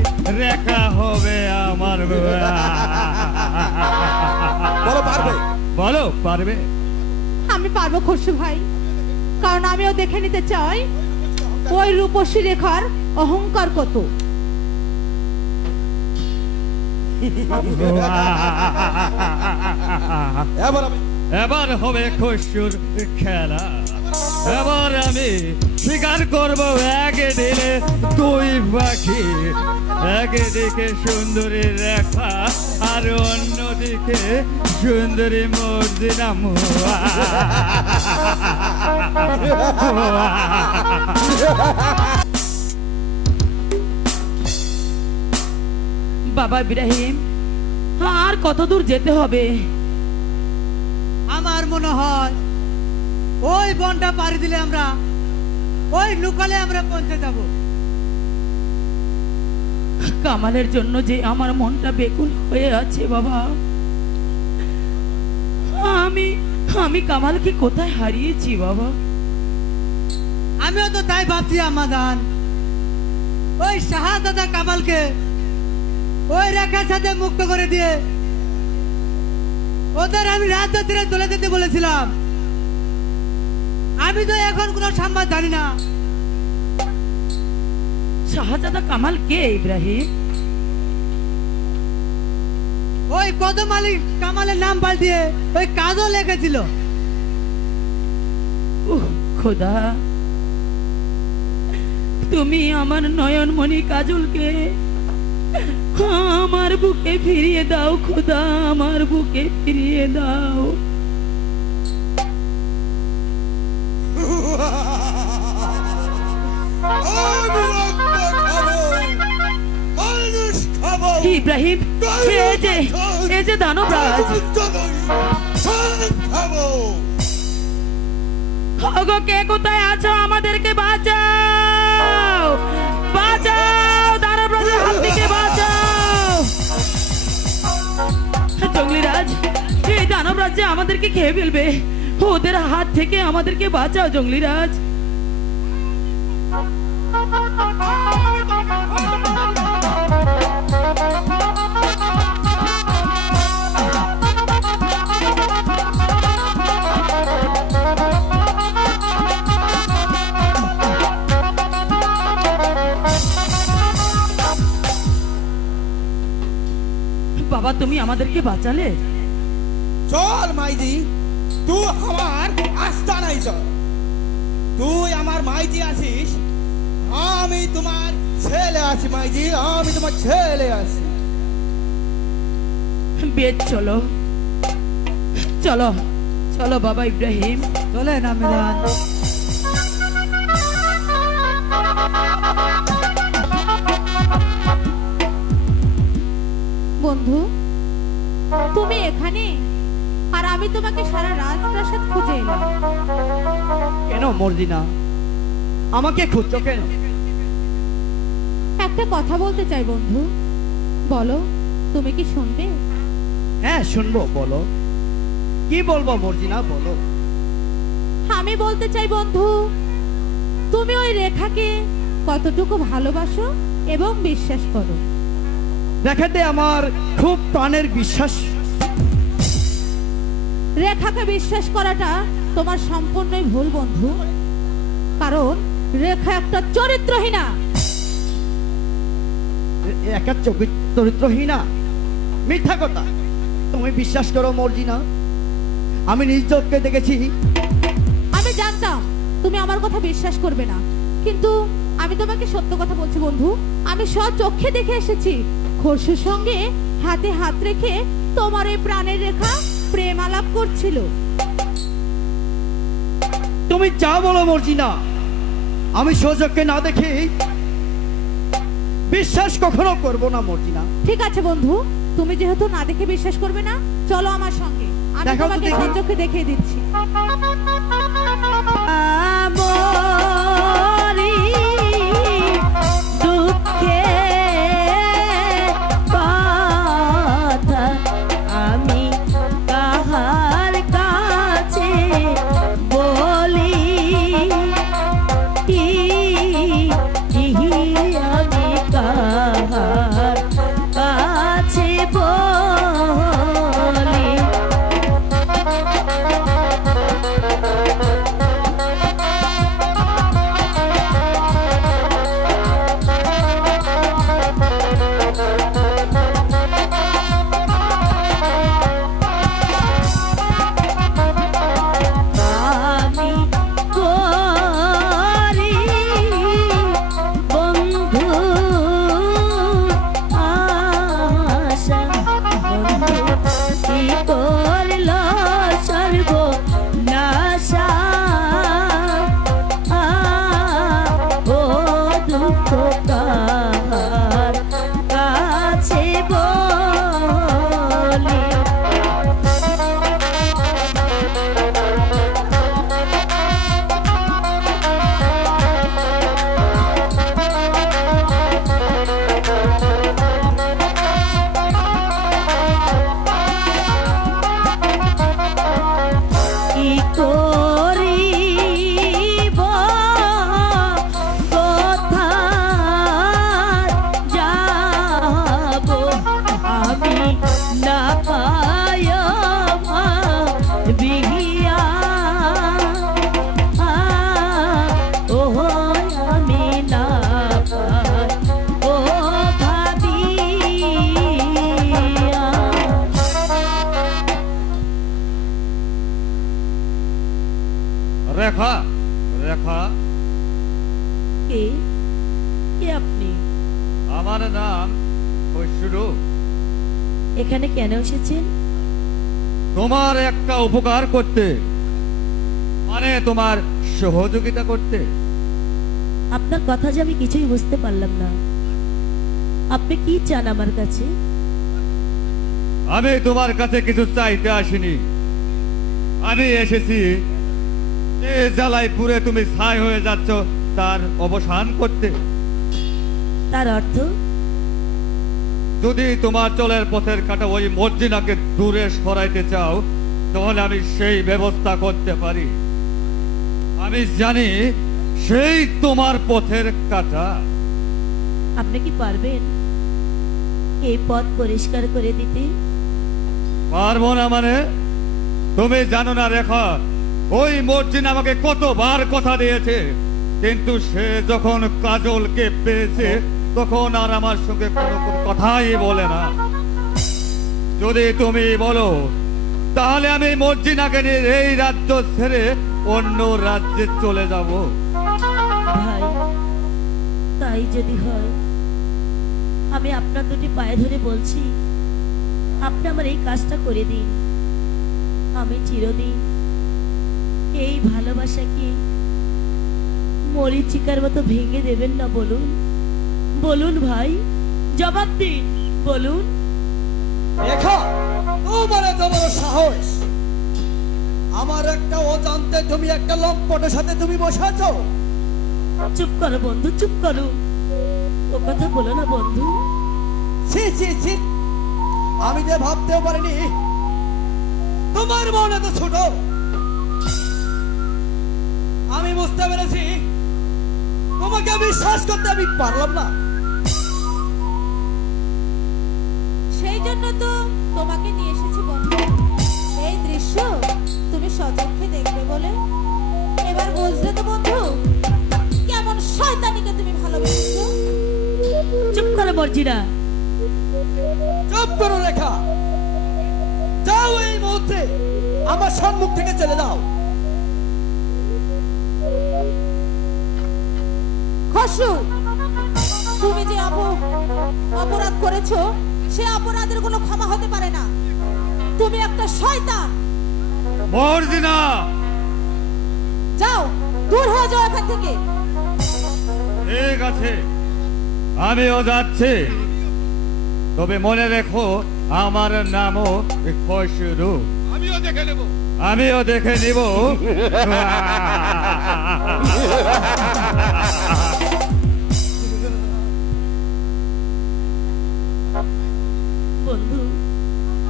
রেখা হবে আমার। বলো পারবে? বলো পারবে? আমি পারবো খসরু ভাই, কারণ আমিও দেখে নিতে চাই ওই রূপসী রেখার অহংকার কত। এবার আমি এবার হবে খসুর খেলা। এবার আমি শিকার করব এক দিলে দুই পাখি, একদিকে সুন্দরী রেখা আর অন্যদিকে সুন্দরী মর্জিনা। বাবা ইব্রাহিম, আর কত দূর যেতে হবে? আমার মনে হয় ওই বনটা পাড়ি দিলে আমরা ওই নুকালে আমরা পৌঁছে যাব। কামালের জন্য যে আমার মনটা বেকুল হয়ে আছে বাবা। আমি কামালকে কোথায় হারিয়েছি বাবা? আমিও তো তাই ভাবছি আমাদান, ওই শাহাদাদা কামালকে ওই রেখার সাথে মুক্ত করে দিয়ে ওদের আমি রাজ্য তীরে চলে যেতে বলেছিলাম। আমি তো এখন কোনো সংবাদ জানি না। শাহজাদা কামাল কে ইব্রাহিম? ওই কদম আলী কামালের নাম পাল্টিয়ে ওই কাজও লেখেছিল। খোদা, তুমি আমার নয়নমণি কাজলকে আমার বুকে ফিরিয়ে দাও খোদা, আমার বুকে ফিরিয়ে দাও। আমি রক্ত খাবো, মানুষ খাবো, ইব্রাহিম, এই যে দানবরাজ। খাবো। ওগো, কে কোথায় আছো? আমাদেরকে বাঁচাও, বাঁচাও, দানবরাজের হাত থেকে বাঁচাও। জঙ্গলিরাজ, এই দানবরাজ যে আমাদেরকে খেয়ে ফেলবে, ওদের হাত থেকে আমাদেরকে বাঁচাও জঙ্গলিরাজ। বাবা, তুমি আমাদেরকে বাঁচালে। চল মাইজি, তুই আমার আস্তানায় চল। তুই আমার মাইজি আছিস, আমি তোমার ছেলে আছি মাইজি, আমি তোমার ছেলে আছি। বেশ, চলো চলো চলো বাবা ইব্রাহিম। চলে না মিলান। বন্ধু, তুমি এখানে, আর আমি তোমাকে সারা রাজপ্রাসাদ খুঁজে এলাম। কেন মর্জিনা, আমাকে খুঁজছো কেন? একটা কথা বলতে চাই বন্ধু, বলো তুমি কি শুনবে? হ্যাঁ শুনবো, বলো। কি বলবো মর্জিনা, বলো। আমি বলতে চাই বন্ধু, তুমি ওই রেখাকে কতটুকু ভালোবাসো এবং বিশ্বাস করো? দেখাতে আমার খুব প্রাণের বিশ্বাস। রেখাকে বিশ্বাস করাটা তোমার সম্পূর্ণই ভুল বন্ধু, কারণ রেখা একটা চরিত্রহীনা। একা চরিত্রহীনা? মিথ্যা কথা। তুমি বিশ্বাস করো মর্জিনা, আমি নিজ চোখে দেখেছি। আমি জানতাম তুমি আমার কথা বিশ্বাস করবে না, কিন্তু আমি তোমাকে সত্য কথা বলছি বন্ধু, আমি স্বচক্ষে দেখে এসেছি খসরুর সঙ্গে হাতে হাত রেখে তোমার এই প্রাণের রেখা প্রেম আলাপ করছিল। তুমি যা বলো মর্জিনা, আমি সচক্ষে না দেখে বিশ্বাস কখনো করব না মর্জিনা। ঠিক আছে বন্ধু, তুমি যেহেতু না দেখে বিশ্বাস করবে না, চলো আমার সঙ্গে, আমি দেখাও তো তোমাকে দেখি। সচক্ষে দেখিয়ে দিচ্ছি। আমরি দুঃখে কথা আমি কাহার কাছে বলি, আমি কাহার কাছে বলি। আমি করি বন্ধু আশা, বন্ধু কি করল সর্বনাশা, ও দুঃখ কাহার কাছে বলি। কি করিব কোথায় যাব, আমি না পায় বিহিয়া, ও আমি না পাই ও ভাবিয়া। রেখা, রেখা, কে কে আপনি? আমার নাম খসরু। এখানে কেন এসেছেন? তোমার একটা উপকার করতে, মানে তোমার সহযোগিতা করতে। আপনার কথা যে আমি কিছুই বুঝতে পারলাম না, আপনি কি চান আমার কাছে? আমি তোমার কাছে কিছু চাইতে আসিনি, আমি এসেছি যে জ্বালায় পুরে তুমি ছাই হয়ে যাচ্ছ তার অবসান করতে। তার অর্থ? যদি তোমার চলের পথের কাটা ওই মর্জিনাকে দূরে সরাইতে চাও, তাহলে আমি সেই ব্যবস্থা করতে পারি। আমি জানি সেই তোমার পথের কাটা। আপনি কি পারবেন এই পথ পরিষ্কার করে দিতে? পারবো না মানে? তুমি জানো না রেখা, ওই মর্জিনা আমাকে কতবার কথা দিয়েছে, কিন্তু সে যখন কাজলকে পেয়েছে তখন আর আমার সঙ্গে কোনো কথাই বলে না। যদি তুমি বলো তাহলে আমি মর্জিনাকে নিয়ে এই রাজ্য ছেড়ে অন্য রাজ্যে চলে যাব। ভাই, তাই যদি হয়, আমি আপনার দুটি পায়ে ধরে বলছি, আপনি আমার এই কাজটা করে দিন। আমি চিরদিন এই ভালোবাসাকে মরিচিকার মতো ভেঙে দেবেন না। বলুন, বলুন ভাই, জবাব দিন, বলুন। রেখা, তোমার এত বড় সাহস! আমার একটা অজান্তে তুমি একটা লম্পটের সাথে তুমি বসে আছো। চুপ করো বন্ধু, চুপ করো, ও কথা বলো না বন্ধু। ছি ছি ছি, আমি যে ভাবতেও পারিনি তোমার মন এত ছোট। আমি বুঝতে পেরেছি তোমাকে বিশ্বাস করতে আমি পারলাম না। সেই জন্য তো তোমাকে নিয়ে এসেছি বন্ধু, এই দৃশ্য তুমি সচক্ষে দেখবে বলে। এবার বুঝলে তো বন্ধু, কেমন শয়তানিকে তুমি ভালোবেসেছো। চুপ করো মর্জিনা। চুপ করো রেখা, যাও এই মুহূর্তে আমার সম্মুখ থেকে চলে যাও। খসরু, তুমি যে অপরাধ করেছো, সে অপরাধের কোনো ক্ষমা হতে পারে না। তুমি একটা শয়তান। মর্জিনা, যাও, দূর হয়ে যাও এখান থেকে। ঠিক আছে, আমিও যাচ্ছি, তবে মনে রেখো আমার নামও খসরু। আমিও দেখে নেব। আমিও দেখে নিব। বন্ধু,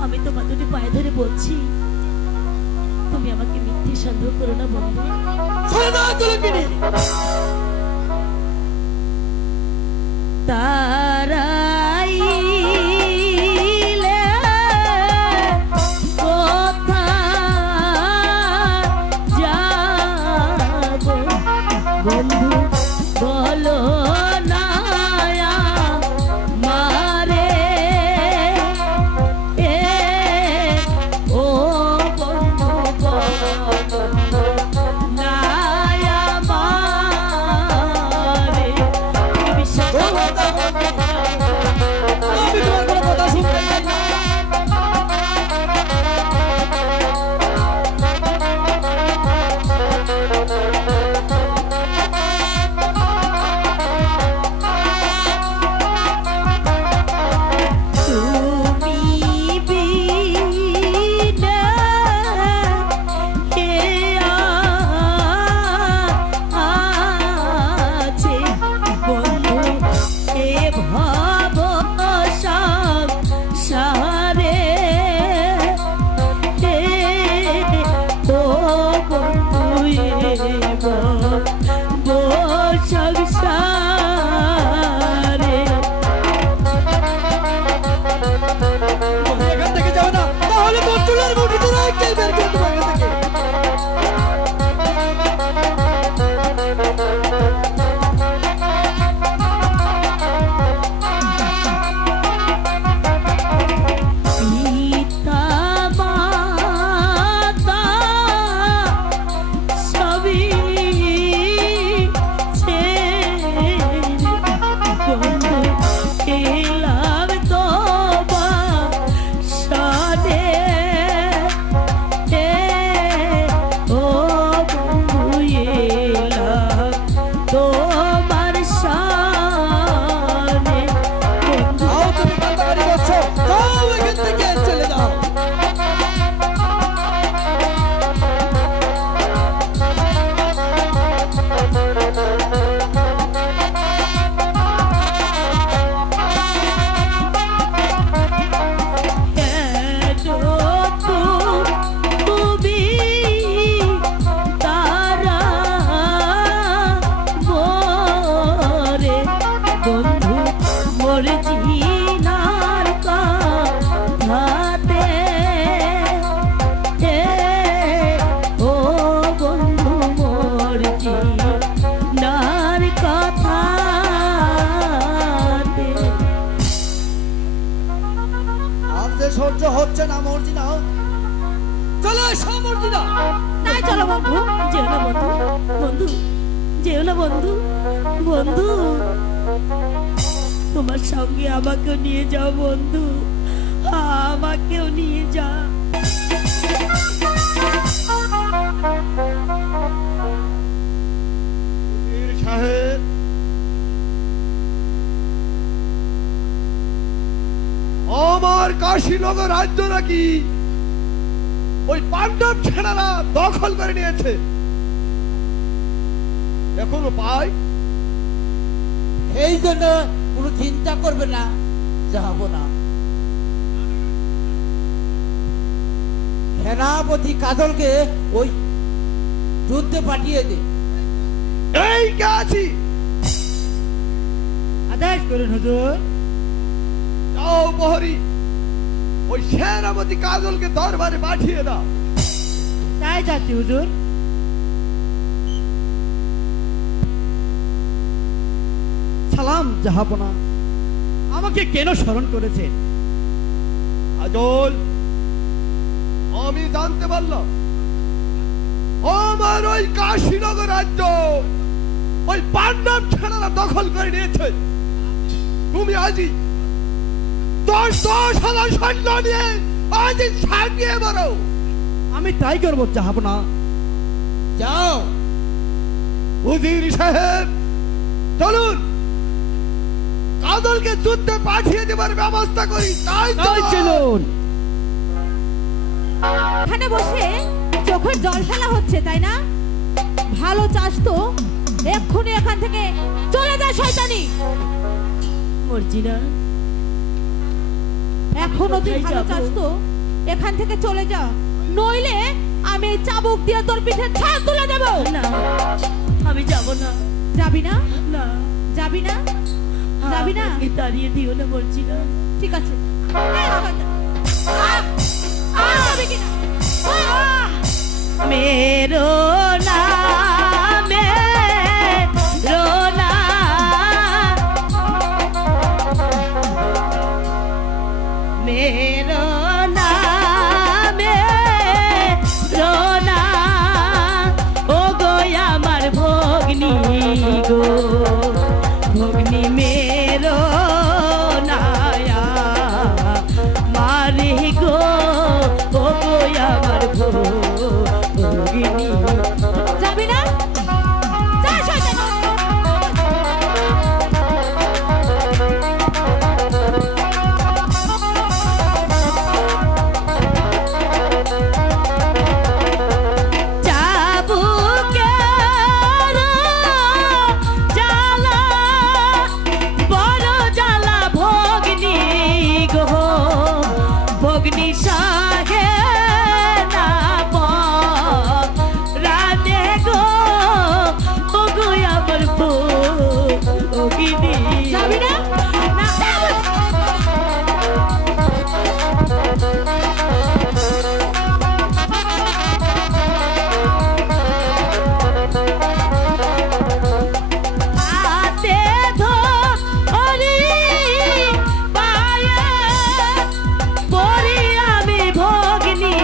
আমি তোমার দুটি পায়ে ধরে বলছি, তুমি আমাকে মিথ্যে সন্দেহ করো না বন্ধু। তারাইলে কোথায় যাব বন্ধু, বলো না মারে ও বন্ধু, বলো না মারে। তুমি বিশ্বাস করো না? আমি তোমার কোনো কথা শুনতে চাই না। তুমি বিনা কে আছে বন্ধু, এ ভব সংসারে ও বন্ধু, এ ভব সংসারে। এখান থেকে যাবে না, তাহলে বটুলার মুঠি ধরে একটাই বের করে দেবো এখান থেকে। পিতা মাতা সবই ছেড়ে বন্ধু এলাম তোমার সাথে, ও বন্ধু এলাম তোমার সাথে বন্ধু। যাও, তুমি কান্দাকাটি করছো, যাও এখান থেকে, চলে যাও। তুমি তারা মোরে বন্ধু, মোর জিনার কথাতে ও বন্ধু, মোর জিনার কথাতে। আর যে সহ্য হচ্ছে না মর্জিনা, চলে এসো মর্জিনা। তাই চলো বন্ধু, যেও না বন্ধু, বন্ধু যেও না বন্ধু, বন্ধু তোমার সঙ্গে আমাকেও নিয়ে যাও বন্ধু, আমাকেও নিয়ে যা। বীর সাহেব, আমার কাশীনগর রাজ্য নাকি ওই পাণ্ডব ছেলেরা দখল করে নিয়েছে। এখনো পাই। এই জন্য কোনো চিন্তা করবে না, যাব না। সেনাপতি কাজলকে ওই যুদ্ধে পাঠিয়ে দে। এই কে আছি, আদেশ করুন হুজুর। যাও প্রহরী, ওই সেনাপতি কাজলকে দরবারে পাঠিয়ে দাও। তাই যাচ্ছি হুজুর। সালাম জাহাপনা, আমাকে কেন স্মরণ করেছেন? কাজল, আমি জানতে পারলাম আমার ওই কাশীনগর রাজ্য ওই পাণ্ডব ছেলেরা দখল করে নিয়েছে। তুমি আজই 10,000 সৈন্য নিয়ে আজই সাজিয়ে বলো। আমি তাই করবো জাহাপনা। যাও। উজির সাহেব, চলুন কাজলকে যুদ্ধে পাঠিয়ে দেবার ব্যবস্থা করি, তাই তো? চলুন। এখানে বসে চোখের জল ফেলা হচ্ছে, তাই না? ভালো চাস তো এক্ষুনি এখান থেকে চলে যা শয়তানি। মর্জিনা, এখনো তুই কোথায় ভালো যাবো? চাস তো এখান থেকে চলে যা, নইলে আমি এই চাবুক দিয়ে তোর পিঠে ছাল তুলে দেব। না, আমি যাব না। যাবি না? না, যাবি না? যাবি না? আমাকে তাড়িয়ে দিও না মর্জিনা। ঠিক আছে। এই শয়তান। যাবি কিনা? मेरो नाम रोना मेरो नाम रोना ओ गो আমার ভগ্নী গো ভগ্নী मेरो নায়া মারি গো ও গো আমার ভগ্নী। যাবি না? যা শয়তান। চাবুকের জ্বালা বড় জ্বালা ভগ্নী গো ভগ্নী সাহে না রাধে গো ও গো আমার ভগ্নী। যাবি না? না, যা বলছি। হাতে ধরি পায়ে পড়ি আমি ভগ্নী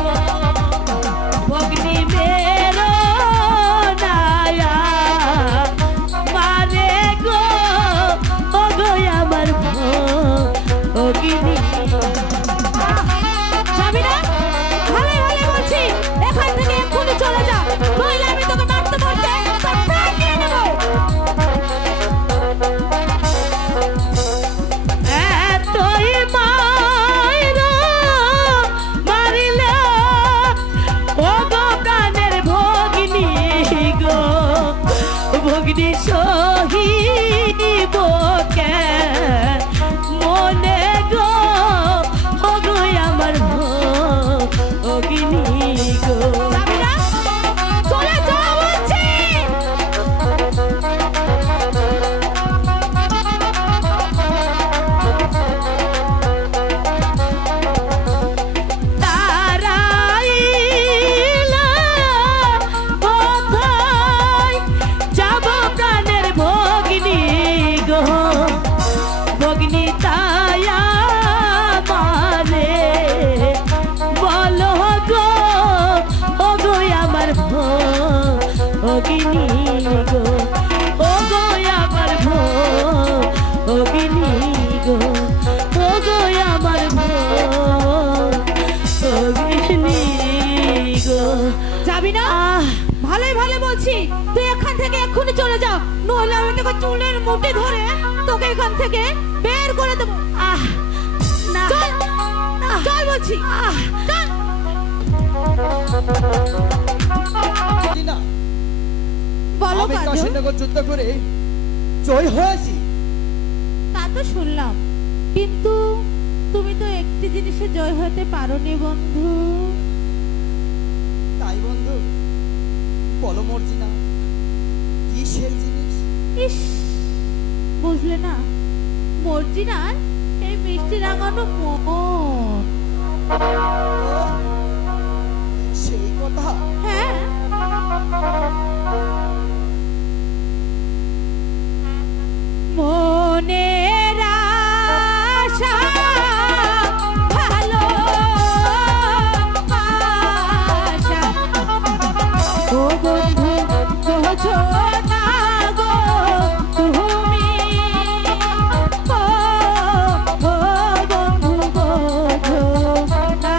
গো ভগ্নী মেরো নায়া মানে গো ও গো আমার ভগ্নী। যাবি না? ভালো ভালো বলছি, এখান থেকে এক্ষুনি চলে যা, নইলে আমি তোকে মারতে মারতে তোর প্রাণ নিয়ে নেব। এতই মাইরা মারিলে ও গো প্রাণের ভগ্নী গো ভগ্নী সহিব কে মনে গো ও গো আমার ভগ্নী গো। যাবি না? চলে যা বলছি। তারাইলা কোথায় যাব প্রাণের ভগ্নী গো ভগ্নী তায়া মানে বলো গো ও গো আমার ভগ্নী গো ও গো আমার ভগ্নী গো ও গো আমার ভগ্নী গো। যাবি না? ভালোই ভালো বলছি, তুই এখান থেকে এক্ষুনি চলে যা, নইলে আমি তোকে চুলের মুঠি ধরে তোকে এখান থেকে বের করে দেবো। আহ না চল, চল বলছি, চল। না, বলো আমি কাজল। কাশীনগর যুদ্ধ করে জয় হয়েছি। তা তো শুনলাম, কিন্তু তুমি তো একটি জিনিসে জয় হতে পারোনি বন্ধু। তাই বন্ধু, বলো মর্জিনা, কি সেই জিনিস? ইস, বুঝলে না, মর্জিনার এই মিষ্টি রাঙানো মন। সেই কথা? হ্যাঁ, মনের আশা ভালো আশা ও বন্ধু বোঝো না গো তুমি, ও বন্ধু বোঝো না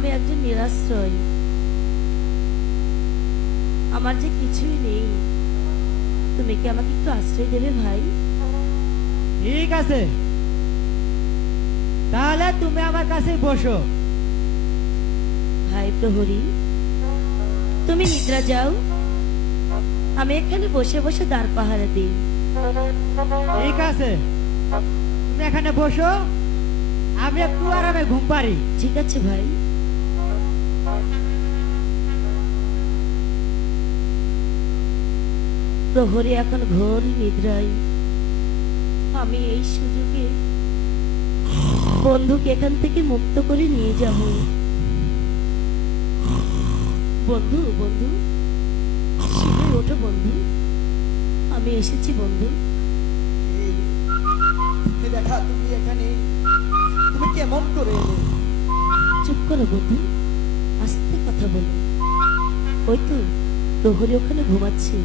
আমি একজন নিরাশ্রয়, আমার যে কিছুই নেই। তুমি কি আমাকে একটু আশ্রয় দেবে ভাই? ঠিক আছে, তাহলে তুমি আমার কাছে বসো। ভাই প্রহরী, তুমি নিদ্রা যাও, আমি এখানে বসে বসে দাঁড় পাহারা দিই। ঠিক আছে, তুমি এখানে বসো, আমি একটু আরামে ঘুম পারি। ঠিক আছে ভাই। প্রহরী এখন ঘোর নিদ্রায়, আমি এই সুযোগে বন্ধুকে এখান থেকে মুক্ত করে নিয়ে যাব। বন্ধু, বন্ধু, শীঘ্রই ওঠো বন্ধু, আমি এসেছি বন্ধু। দেখা তুমি এখানে, তুমি কেমন করে এলে? চুপ করো বন্ধু, আস্তে কথা বলো। ওই তো প্রহরী ওখানে ঘুমাচ্ছে।